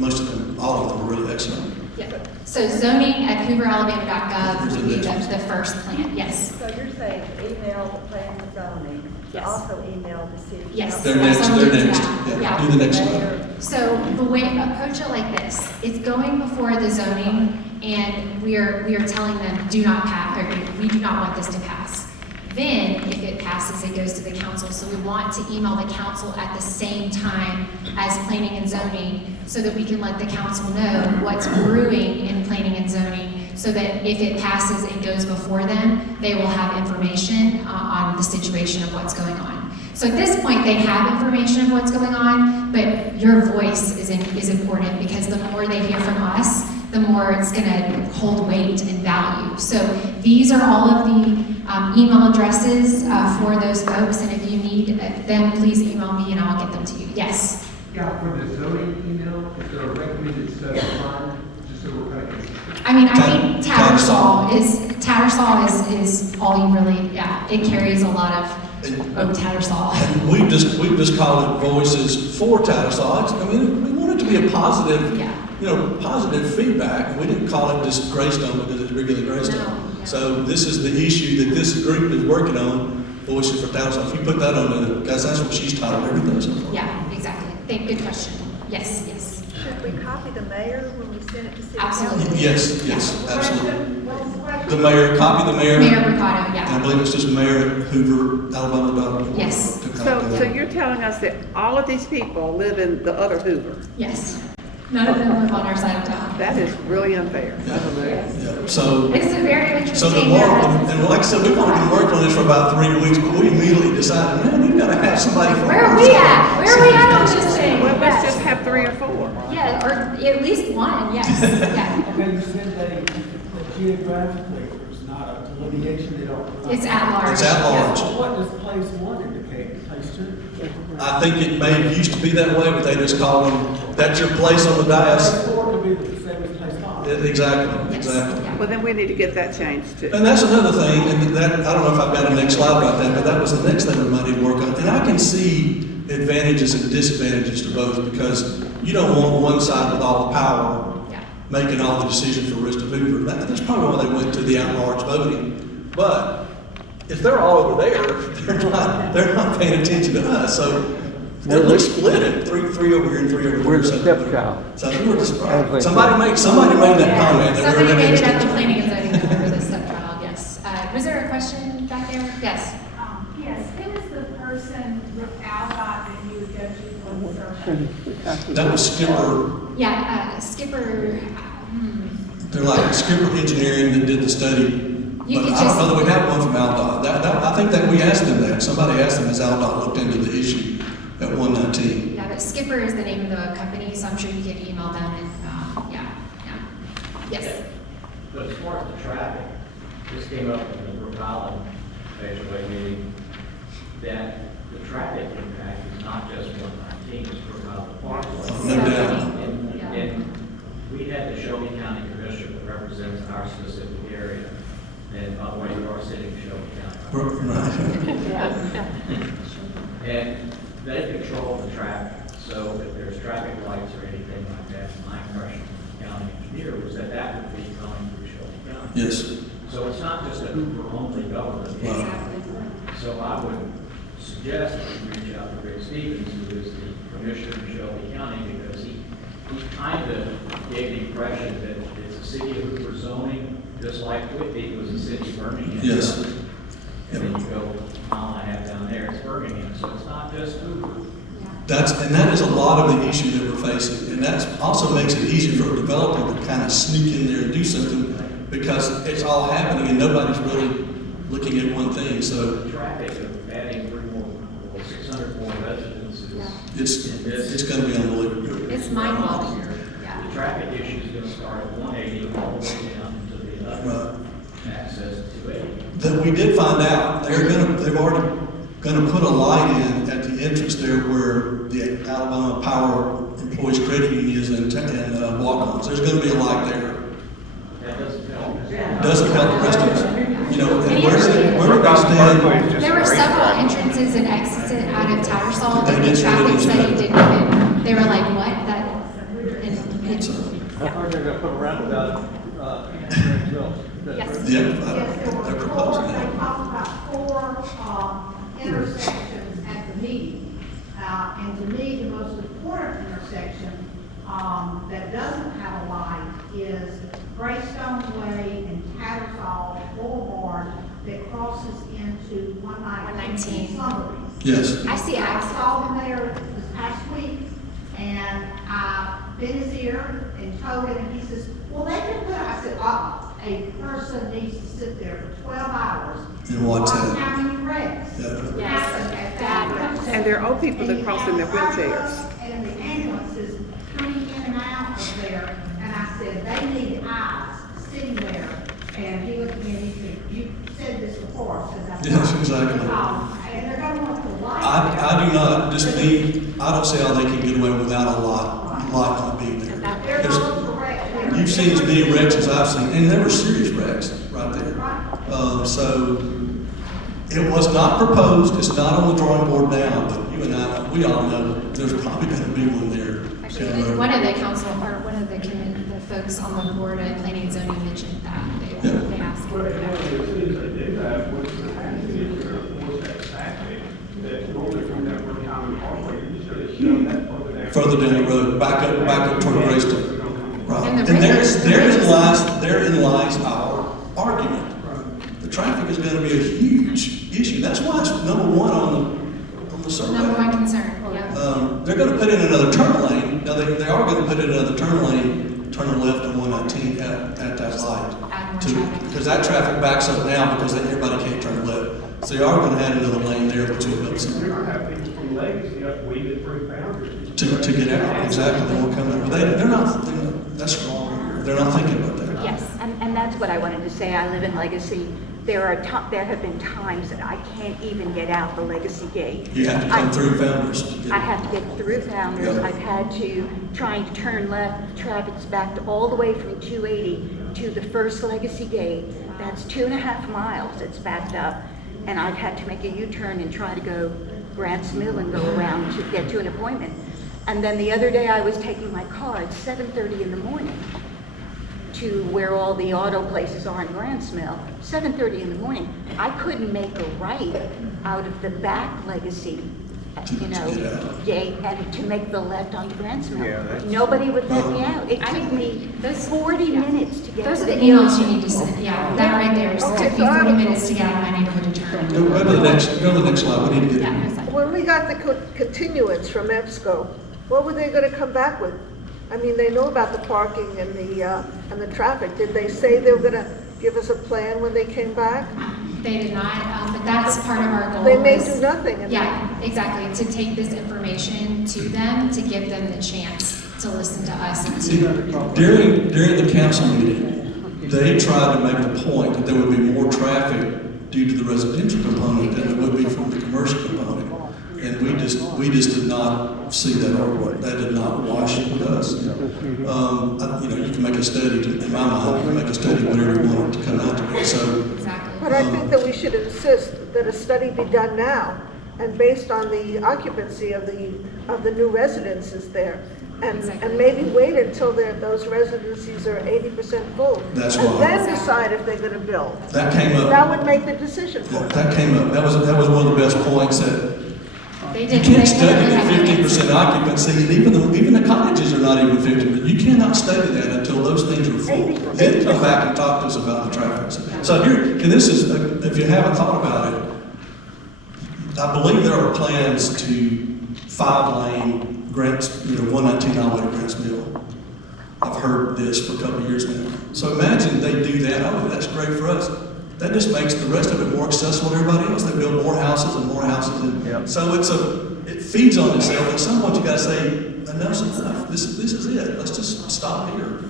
most of them, all of them were really excellent. Yeah. So zoning@hooveralabama.gov would be the first plan. Yes. So you're saying email the planning and zoning, Yes. also email the city Yes. council? They're next. Yeah. Yeah. Do the next slide. So the way, approach it like this: it's going before the zoning, and we are telling them, do not pass, or we do not want this to pass. Then, if it passes, it goes to the council. So we want to email the council at the same time as planning and zoning, so that we can let the council know what's brewing in planning and zoning, so that if it passes, it goes before them, they will have information on the situation of what's going on. So at this point, they have information of what's going on, but your voice is important, because the more they hear from us, the more it's going to hold weight and value. So these are all of the email addresses for those folks, and if you need them, please email me and I'll get them to you. Yes? Yeah, for the zoning email, is there a recommended set of time, just so we're kind of... I mean, Tattersall Tattersall is all you really, yeah, it carries a lot of Tattersall. And we've just called it Voices for Tattersall. I mean, we want it to be a positive, positive feedback. We didn't call it just Greystone because it's regular Greystone. No. So this is the issue that this group is working on, Voices for Tattersall. If you put that on the, because that's what she's titled everything so far. Yeah, exactly. Good question. Yes, yes. Should we copy the mayor when we send it to city council? Absolutely. Yes, absolutely. The mayor, copy the mayor. Mayor Mercado, And I yeah. believe it's just mayor at Hoover, Alabama. Yes. So you're telling us that all of these people live in the other Hoover? Yes. None of them live on our side of town. That is really unfair. Yeah, so. It's a very So interesting. the more, and like I said, we've only been working on this for about 3 weeks, but we immediately decided, man, we've got to have somebody from. Where are we at? Where are we at on this thing? Well, let's Yes. just have 3 or 4. Yeah, or at least one, yes, yeah. Okay, you said that geographically, there's not a delineation, they don't. It's at large. It's at large. So what does place 1 indicate, place 2? I think it may used to be that way, but they just call them, that's your place on the dais. Place 4 could be the same as place 5. Exactly, Yes, exactly. yeah. Well, then we need to get that changed too. And that's another thing, and that, I don't know if I've got a next slide about that, but that was the next thing we might need to work on. And I can see advantages and disadvantages to both, because you don't want one side with all the power Yeah. making all the decisions for the rest of Hoover. That's probably why they went to the at-large voting. But if they're all over there, they're not paying attention to us. So they'll split it, three over here and 3 over there. We're the stepchild. So we were just, somebody made that comment. that Somebody we're made it the at the planning and zoning that we were the stepchild, yes. Was there a question back there? Yes. Yes, who is the person without that you would go to for the survey? That was Skipper. Yeah, Skipper, They're like Skipper Engineering that did the study. You But could I don't know just- that we have one from Aldott. I think that we asked them that. Somebody asked them, has Aldott looked into the issue at 119? yeah, but Skipper is the name of the company, so I'm sure you could email them and, yeah. Yes. But as far as the traffic, this came up in the Brook Island HOA meeting, that the traffic impact is not just 119, it's Brook Island Parkway. No doubt. And we had the Shelby County Commissioner that represents our specific area. And by the way, you are sitting in Shelby County. Right. And they control the traffic. So if there's traffic lights or anything like that, my impression from the county engineer was that that would be coming through Shelby County. Yes. So it's not just a Hoover-only government. So I would suggest that you reach out to Rick Stevens, who is the commissioner of Shelby County, because he kind of gave the impression that it's a city of Hoover zoning, just like Whitby was a city of Birmingham. Yes. And then you go a mile and a half down there, it's Birmingham, so it's not just Hoover. That is a lot of the issue that we're facing. And that also makes it easier for a developer to kind of sneak in there and do something, because it's all happening and nobody's really looking at one thing. So The traffic of adding 600 more residences. it's going to be unbelievable. It's mind-blowing. Yeah. The traffic issue is going to start at 180 all the way down to the access to 280. That we did find out, they've already going to put a light in at the entrance there where the Alabama Power Employees Credit Union is and walk-ons. There's going to be a light there. That doesn't help. Doesn't help the rest of us. You know, and where do they stand? There were several entrances and exits out of Tattersall They that the did say they traffic didn't study say. didn't even, they were like, what? I heard they're gonna put a roundabout, Yes. Yeah, Yes, there they're were proposing they that. talked about 4 intersections at the meeting. And to me, the most important intersection that doesn't have a light is Greystone Way and Tattersall Boulevard that crosses into 119 Summerlin. Yes. I see I accidents. saw him there this past week, and I bent his ear and told him, and he says, well, they can put, I said, a person needs to sit there for 12 hours. And watch that. How many wrecks Yeah. happen at that. And there are old people that cross in their wheelchairs. And the ambulances coming in and out of there, and I said, they need eyes sitting there. And he looked at me and he said, you said this before, I said, that's Yes, right." exactly. And they're gonna want the light. I do not, just me, I don't see how they can get away without a light on being there. They're There's- all correct. you've seen as many wrecks as I've seen, and there were serious wrecks right there. So it was not proposed, it's not on the drawing board now, but you and I, we all know there's probably gonna be one there. Actually, one of the council, or one of the folks on the board at Planning and Zoning mentioned that. They asked. Well, as soon as they do that, what's the that normally from that one common hallway, you just gotta shove that Further down the road, back up toward Greystone. Right. And And therein lies our argument. The traffic is gonna be a huge issue. That's why it's number one on the survey. Number one concern, yeah. They're gonna put in another turn lane. Now, they are gonna put in another turn lane, turn left on 119 at that light. Add more traffic. Because that traffic backs up now because everybody can't turn left. So they are gonna add another lane there, which will help some. You're gonna have people from Legacy up weaving through boundaries. To get out, exactly, they won't come there. But they're not, that's wrong. They're not thinking about that. Yes, and that's what I wanted to say. I live in Legacy. There have been times that I can't even get out the Legacy gate. You have to come through Founders. I have to get through Founders. Yep. I've had to, trying to turn left, traffic's backed all the way from 280 to the first Legacy gate. That's 2.5 miles it's backed up. And I've had to make a U-turn and try to go Grants Mill and go around to get to an appointment. And then the other day I was taking my car at 7:30 in the morning to where all the auto places are in Grants Mill, 7:30 in the morning. I couldn't make a right out of the back Legacy, gate and to make the left onto Grants Mill. Nobody would let me out. It took me 40 minutes to get Those are to the emails you need to send, yeah, that right there. It took me 40 minutes to get out of my neighborhood to turn. Go to the next slide, we need to get Yeah, in. no, sorry. When we got the continuance from EBSCO, what were they gonna come back with? I mean, they know about the parking and the traffic. Did they say they were gonna give us a plan when they came back? They did not, but that's part of our goal. They may is- do nothing. Yeah, exactly, to take this information to them, to give them the chance to listen to us and to. During the council meeting, they tried to make the point that there would be more traffic due to the residential component than there would be from the commercial component. And we just did not see that argument. That did not wash with us. You can make a study, in my mind, you can make a study whatever you want it to come out to be. So, Exactly. But I think that we should insist that a study be done now, and based on the occupancy of the new residences there. And maybe wait until those residencies are 80% full. That's and why. then decide if they're gonna build. that came up. That would make the decision. Yeah, that came up. That was one of the best points that They you did. can't they study literally the have 50% occupancy, and even the cottages are not even 50, but you cannot study that until those things are full. Then come back and talk to us about the traffic. So here, and this is, if you haven't thought about it, I believe there are plans to 5-lane Grants, 119 all the way to Grants Mill. I've heard this for a couple of years now. So imagine they do that. Oh, that's great for us. That just makes the rest of it more accessible to everybody else. They build more houses and more houses. And so it feeds on itself. At some point you gotta say, enough's enough. This is it. Let's just stop here.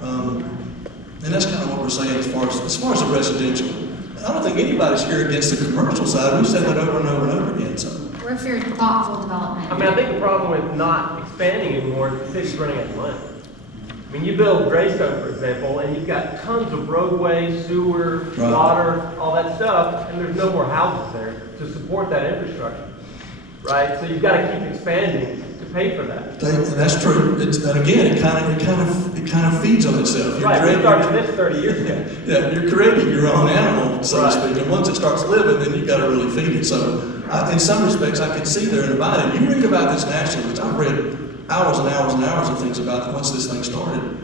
And that's kind of what we're saying as far as the residential. I don't think anybody's here against the commercial side. We've said that over and over and over again. So We're for thoughtful development. I mean, I think the problem with not expanding anymore is the city's running out of money. I mean, you build Greystone, for example, and you've got tons of roadways, sewer, water, all that stuff, and there's no more houses there to support that infrastructure, right? So you've got to keep expanding to pay for that. that's true. And again, it kind of feeds on itself. Right, we started this 30 years ago. Yeah, you're creating your own animal, so to speak. And once it starts living, then you've got to really feed it. So, in some respects, I can see there in the body. You read about this nationally, which I've read hours and hours and hours of things about once this thing started.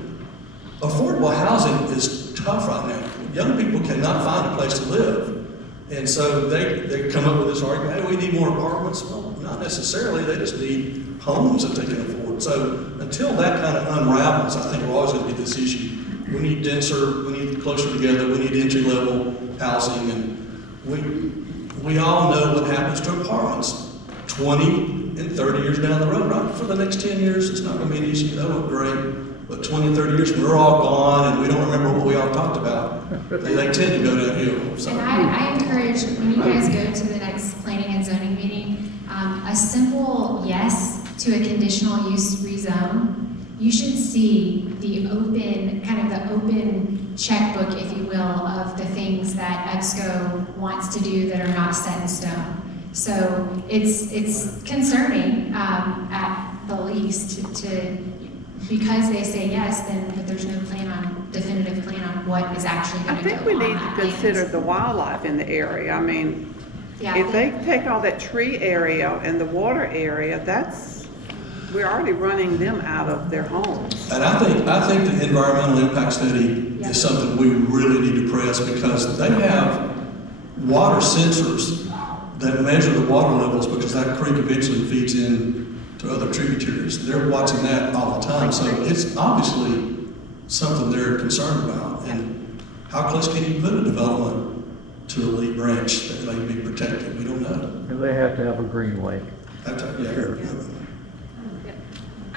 Affordable housing is tough right now. Young people cannot find a place to live. And so they come up with this argument, hey, we need more apartments. Well, not necessarily. They just need homes that they can afford. So until that kind of unravels, I think we're always going to get this issue. We need denser, we need closer together, we need entry-level housing. And we all know what happens to apartments 20 and 30 years down the road, right? For the next 10 years, it's not going to be an issue. That look great. But 20 and 30 years, we're all gone and we don't remember what we all talked about. They tend to go downhill. So. And I encourage, when you guys go to the next planning and zoning meeting, a simple yes to a conditional use rezone you should see the open, kind of the open checkbook, if you will, of the things that EBSCO wants to do that are not set in stone. So it's concerning at the least because they say yes, then but there's no definitive plan on what is actually I going to go think we on need that to consider land. the wildlife in the area. I mean, Yeah, if they take all that tree area and the water area, we're already running them out of their homes. And I think the environmental impact study is something we really need to press because they have water sensors that measure the water levels because that creek eventually feeds in to other tributaries. They're watching that all the time, so it's obviously something they're concerned about. And how close can you put a development to a lead branch that may be protected? We don't know. And they have to have a greenway. I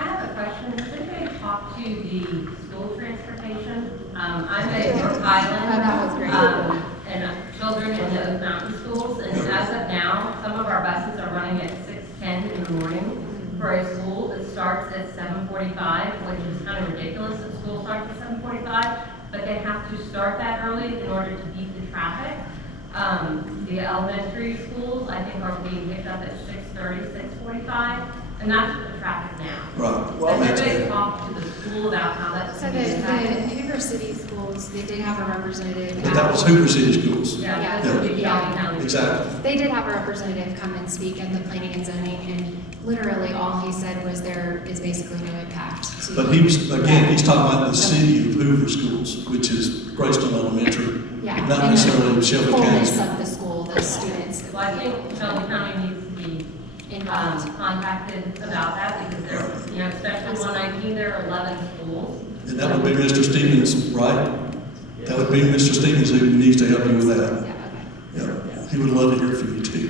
have a question. Has anybody talked to the school transportation? I'm at North Island. That was great. And children in the Oak Mountain schools. And as of now, some of our buses are running at 6:10 in the morning for a school that starts at 7:45, which is kind of ridiculous that school starts at 7:45. But they have to start that early in order to beat the traffic. The elementary schools, I think, are being picked up at 6:30, 6:45. And that's the traffic now. Right. Well, everybody talked to the school about how that's. So the Hoover City schools, they did have a representative. But that was Hoover City Schools. Yeah. Exactly. They did have a representative come and speak at the planning and zoning, and literally all he said was there is basically no impact to. But he's talking about the city of Hoover Schools, which is Greystone Elementary, Yeah. not necessarily Shelby County. Fullness of the school, the students. Well, I think Shelby County needs to be contacted about that because there's, especially 119, there are 11 schools. And that would be Mr. Stevens, right? That would be Mr. Stevens who needs to help you with that. Yeah. He would love to hear from you too.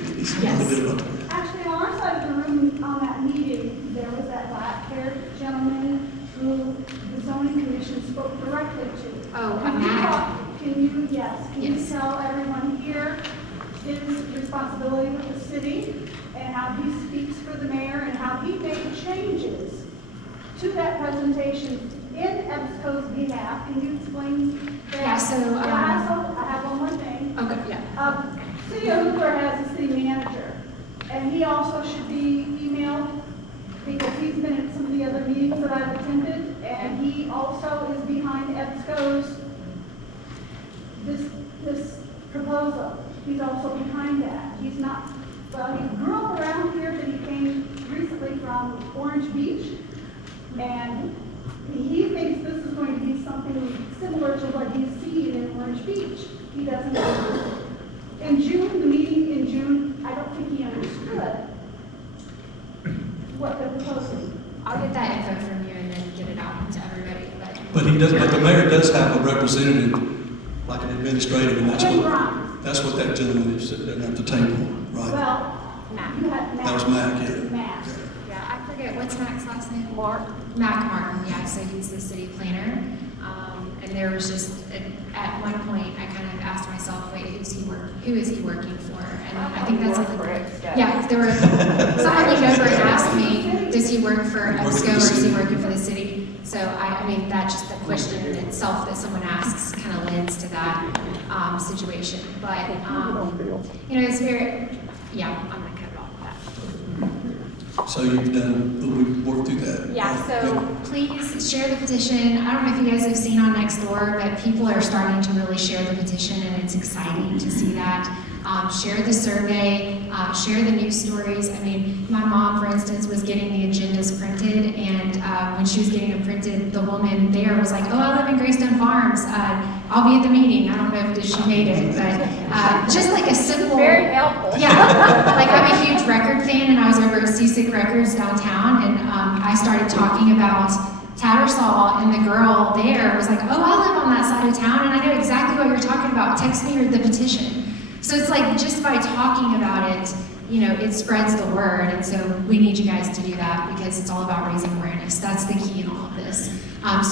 Actually, on our side of the room on that meeting, there was that black-haired gentleman who the zoning commission spoke directly to. Oh, Can you tell everyone here his responsibility with the city and how he speaks for the mayor and how he made changes to that presentation in EBSCO's behalf? Can you explain that? Yeah, so, I have one more thing. Okay, yeah. City of Hoover has a city manager, and he also should be emailed because he's been at some of the other meetings that I've attended, and he also is behind EBSCO's this proposal. He's also behind that. He's not, well, he grew up around here, but he came recently from Orange Beach, and he thinks this is going to be something similar to what he's seen in Orange Beach. He doesn't know. In June, the meeting in June, I don't think he understood what they're proposing. I'll get that info from you and then get it out to everybody. But the mayor does have a representative, like an administrative, and that's what that gentleman is sitting at the table, right? Well, Mac. That was Mac, yeah. Mac. Yeah, I forget, what's Mac's last name? Mac Martin, yeah, so he's the city planner. And there was just, at one point, I kind of asked myself, wait, who is he working for? And I think that's yeah, there were, someone leaned over and asked me, does he work for EBSCO or is he working for the city? So I mean, that just the question in itself that someone asks kind of lends to that situation. But, it's very, yeah, I'm going to cut it off with that. So we've worked through that. Yeah, so please share the petition. I don't know if you guys have seen on Nextdoor, but people are starting to really share the petition, and it's exciting to see that. Share the survey, share the news stories. I mean, my mom, for instance, was getting the agendas printed, and when she was getting them printed, the woman there was like, oh, I live in Greystone Farms. I'll be at the meeting. I don't know if she made it, but just like a simple... Very helpful. Yeah, like I'm a huge record fan, and I was over at Seasick Records downtown, and I started talking about Tattersall, and the girl there was like, oh, I live on that side of town, and I know exactly what you're talking about. Text me the petition. So it's like just by talking about it, it spreads the word, and so we need you guys to do that because it's all about raising awareness. That's the key in all of this.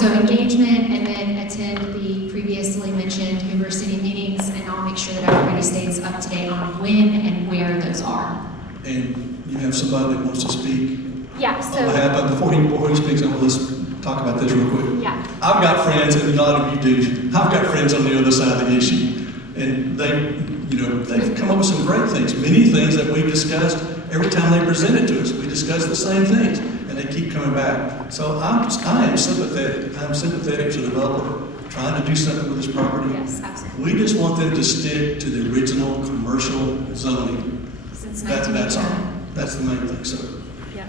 So engagement, and then attend the previously mentioned Hoover City meetings, and I'll make sure that everybody stays up to date on when and where those are. And you have somebody that wants to speak? Yeah, so... Before he speaks, let's talk about this real quick? Yeah. I've got friends, and a lot of you do, I've got friends on the other side of the issue. And they've come up with some great things, many things that we've discussed every time they present it to us. We discuss the same things, and they keep coming back. So I am sympathetic. I'm sympathetic to the developer trying to do something with this property. Yes, absolutely. We just want them to stick to the original commercial zoning. Since That's all. 1987. That's the main thing, so. Yeah.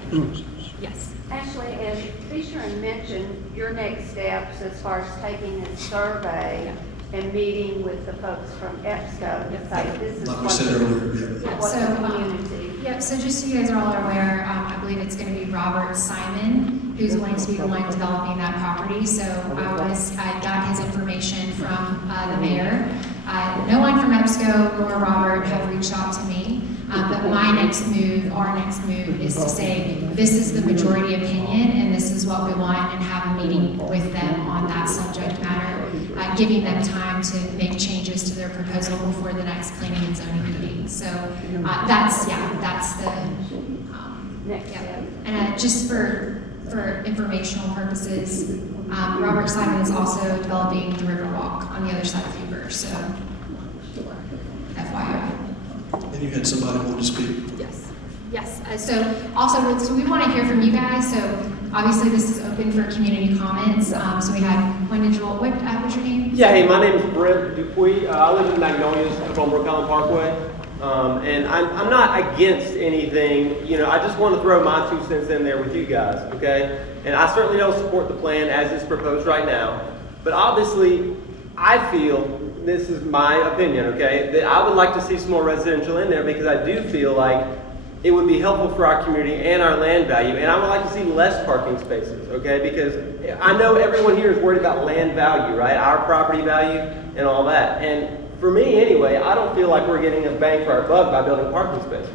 Yes. Actually, as Fisher mentioned, your next steps as far as taking a survey and meeting with the folks from EBSCO to say this is Like we what said earlier, yeah. what the community. Yep, so just so you guys are all aware, I believe it's going to be Robert Simon who's going to be the one developing that property. So I got his information from the mayor. No one from EBSCO nor Robert have reached out to me. But my next move, our next move, is to say this is the majority opinion and this is what we want, and have a meeting with them on that subject matter, giving them time to make changes to their proposal before the next planning and zoning meeting. So that's the Next yeah. step. And just for informational purposes, Robert Simon is also developing the Riverwalk on the other side of Hoover. So FYI. And you had somebody want to speak. Yes. Yes. So we want to hear from you guys. So obviously this is open for community comments. So we had one individual. What's your name? Yeah, hey, my name is Brent Dupuy. I live in Magnolias up on Brook Island Parkway. And I'm not against anything, you know, I just want to throw my 2 cents in there with you guys, okay? And I certainly don't support the plan as it's proposed right now. But obviously, I feel, this is my opinion, okay, that I would like to see some more residential in there because I do feel like it would be helpful for our community and our land value. And I would like to see less parking spaces, okay? Because I know everyone here is worried about land value, right? Our property value and all that. And for me anyway, I don't feel like we're getting a bang for our buck by building parking spaces.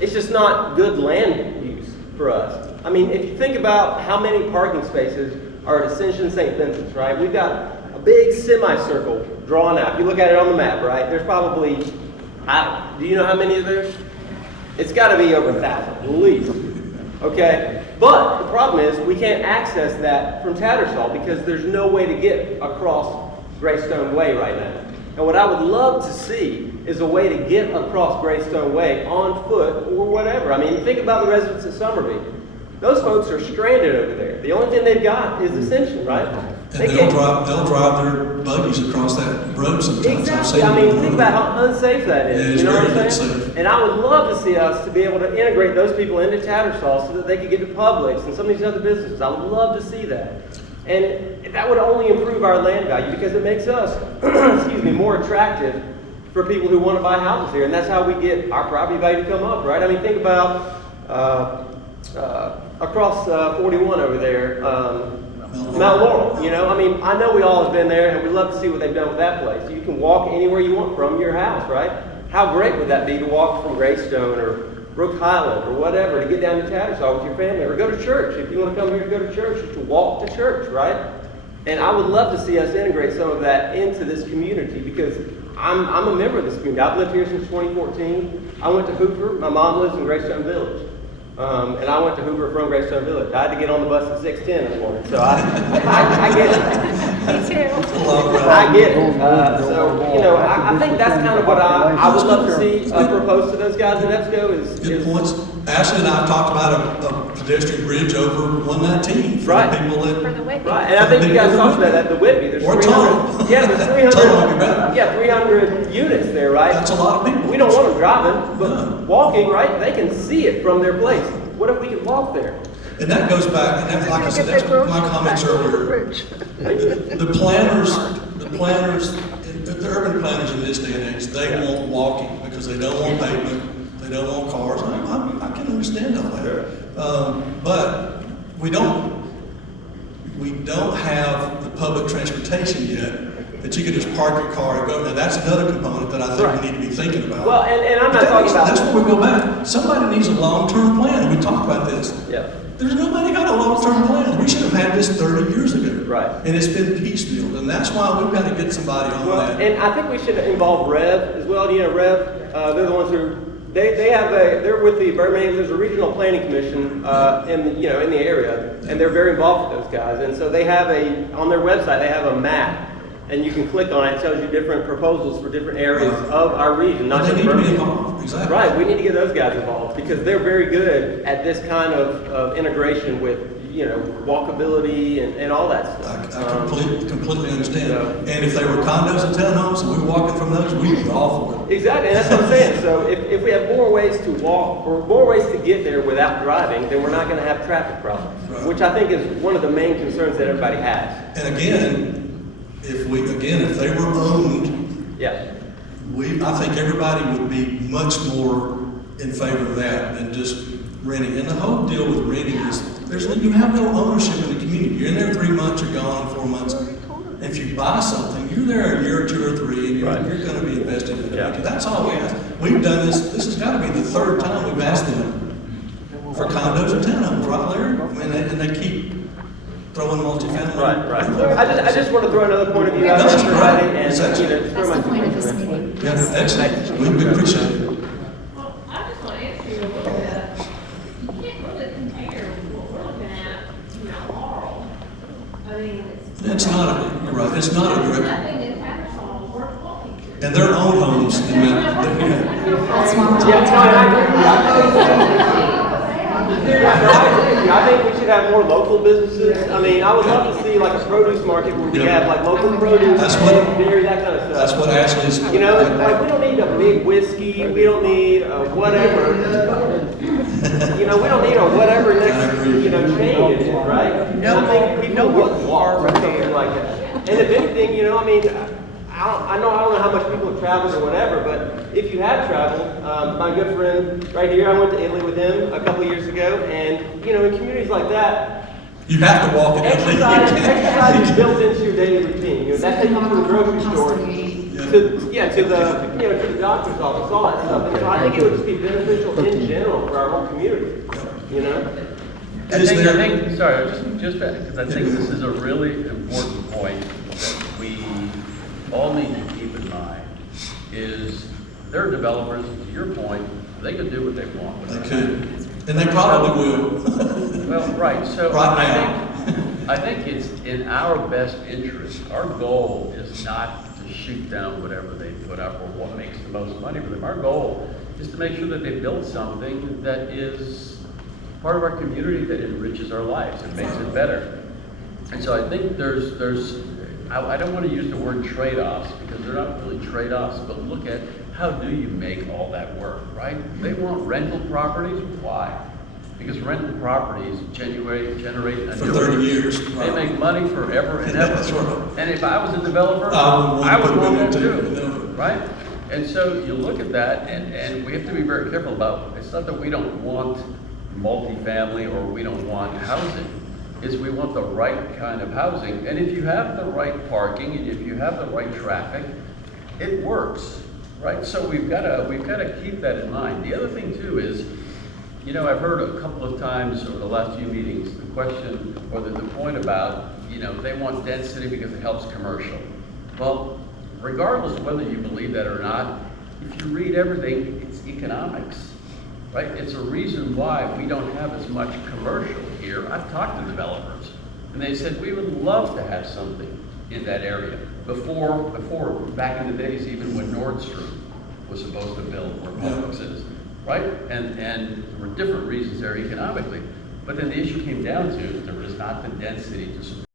It's just not good land use for us. I mean, if you think about how many parking spaces are at Ascension St. Vincent's, right? We've got a big semicircle drawn out. If you look at it on the map, right? There's probably, do you know how many of those? It's got to be over 1,000, at least. Okay? But the problem is we can't access that from Tattersall because there's no way to get across Greystone Way right now. And what I would love to see is a way to get across Greystone Way on foot or whatever. I mean, think about the residents of Somerville. Those folks are stranded over there. The only thing they've got is Ascension, right? And they'll drive their buggies across that road sometimes. Exactly. I mean, think about how unsafe that is. Yeah, it's you know very what I'm saying? unsafe. And I would love to see us to be able to integrate those people into Tattersall so that they could get to Publix and some of these other businesses. I would love to see that. And that would only improve our land value because it makes us, excuse me, more attractive for people who want to buy houses here. And that's how we get our property value to come up, right? I mean, think about across 41 over there, Mount Laurel, you know? I mean, I know we all have been there and we'd love to see what they've done with that place. You can walk anywhere you want from your house, right? How great would that be to walk from Greystone or Brook Highland or whatever to get down to Tattersall with your family, or go to church. If you want to come here to go to church, just to walk to church, right? And I would love to see us integrate some of that into this community because I'm a member of this community. I've lived here since 2014. I went to Hoover. My mom lives in Greystone Village. And I went to Hoover from Greystone Village. I had to get on the bus at 6:10 in the morning, so I get it. Me too. I get it. So, you know, I think that's kind of what I would love to see proposed to those guys at EBSCO Good points. Ashley and I have talked about a pedestrian bridge over 119 for Right. the people that. For the Whitney. Right, and I think you guys talked about that, the Whitby. There's Or 300. tunnel. Yeah, there's 300. Tunnel would be better. Yeah, 300 units there, right? That's a lot of people. We don't want them driving, but walking, right? They can see it from their place. What if we could walk there? And that goes back, and like I said, that's my comments earlier. The planners, the urban planners in this day and age, they want walking because they don't want pavement, they don't want cars. I can understand all that. But we don't have the public transportation yet that you can just park your car and go. Now that's another component that I think we need to be thinking about. Well, and I'm not talking about... That's where we go back. Somebody needs a long-term plan. We talked about this. Yeah. There's nobody got a long-term plan. We should have had this 30 years ago. Right. And it's been piecemeal. And that's why we've got to get somebody on that. And I think we should involve Rev as well. You know, Rev, they're the ones who They have they're with the Birmingham, there's a regional planning commission, in the area, and they're very involved with those guys. And so they have on their website, they have a map, and you can click on it. It tells you different proposals for different areas of our region, not just Birmingham. Exactly. Right, we need to get those guys involved because they're very good at this kind of integration with, walkability and all that stuff. I completely understand. And if they were condos and townhomes and we were walking from those, we'd be all for it. Exactly, and that's what I'm saying. So if we have more ways to walk or more ways to get there without driving, then we're not going to have traffic problems, which I think is one of the main concerns that everybody has. And again, if they were owned, I think everybody would be much more in favor of that than just renting. And the whole deal with renting is you have no ownership in the community. You're in there 3 months, you're gone 4 months. If you buy something, you're there a year or 2 or 3, and you're going to be invested in it. That's all we ask. We've done this. This has got to be the 3rd time we've asked them for condos and townhomes, right, Larry? I mean, and they keep throwing multifamily. Right. I just want to throw another point of view out there for everybody, and That's the point of this meeting. Yeah, excellent. We appreciate it. Well, I just want to answer you a little bit. You can't really compare what we're looking at, Laurel. I mean, You're right, it's not a direct. nothing in Tattersall worth walking to. And their own homes in that. That's one I think we should have more local businesses. I mean, I would love to see like a produce market where we have like local produce, dairy, that kind of stuff. That's what Ashley's. Like we don't need a big whiskey. We don't need whatever. We don't need a whatever next, chain it is, right? I think people would walk or something like that. And if anything, I don't know how much people have traveled or whatever, but if you have traveled, my good friend right here, I went to Italy with him a couple of years ago, and in communities like that, you have to walk in Italy. Exercise is built into your daily routine. That takes you to the grocery store, to the doctor's office, all that stuff. And so I think it would just be beneficial in general for our whole community. I think, sorry, just because I think this is a really important point that we all need to keep in mind is they're developers, to your point, they can do what they want. They could, and they probably will. Well, right, so I think it's in our best interest. Our goal is not to shoot down whatever they put up or what makes the most money for them. Our goal is to make sure that they build something that is part of our community that enriches our lives and makes it better. And so I think I don't want to use the word trade-offs because they're not really trade-offs, but look at how do you make all that work, right? They want rental properties. Why? Because rental properties generate annuities. For 30 years. They make money forever and ever. That's right. And if I was a developer, I would want that too, right? And so you look at that, and we have to be very careful about, it's not that we don't want multifamily or we don't want housing, is we want the right kind of housing. And if you have the right parking and if you have the right traffic, it works, right? So we've got to keep that in mind. The other thing too is, I've heard a couple of times over the last few meetings, the question or the point about, they want density because it helps commercial. Well, regardless of whether you believe that or not, if you read everything, it's economics. Right? It's a reason why we don't have as much commercial here. I've talked to developers, and they said we would love to have something in that area. Before, back in the days, even when Nordstrom was supposed to build where Publix is, right? And there were different reasons there economically. But then the issue came down to there was not the density to support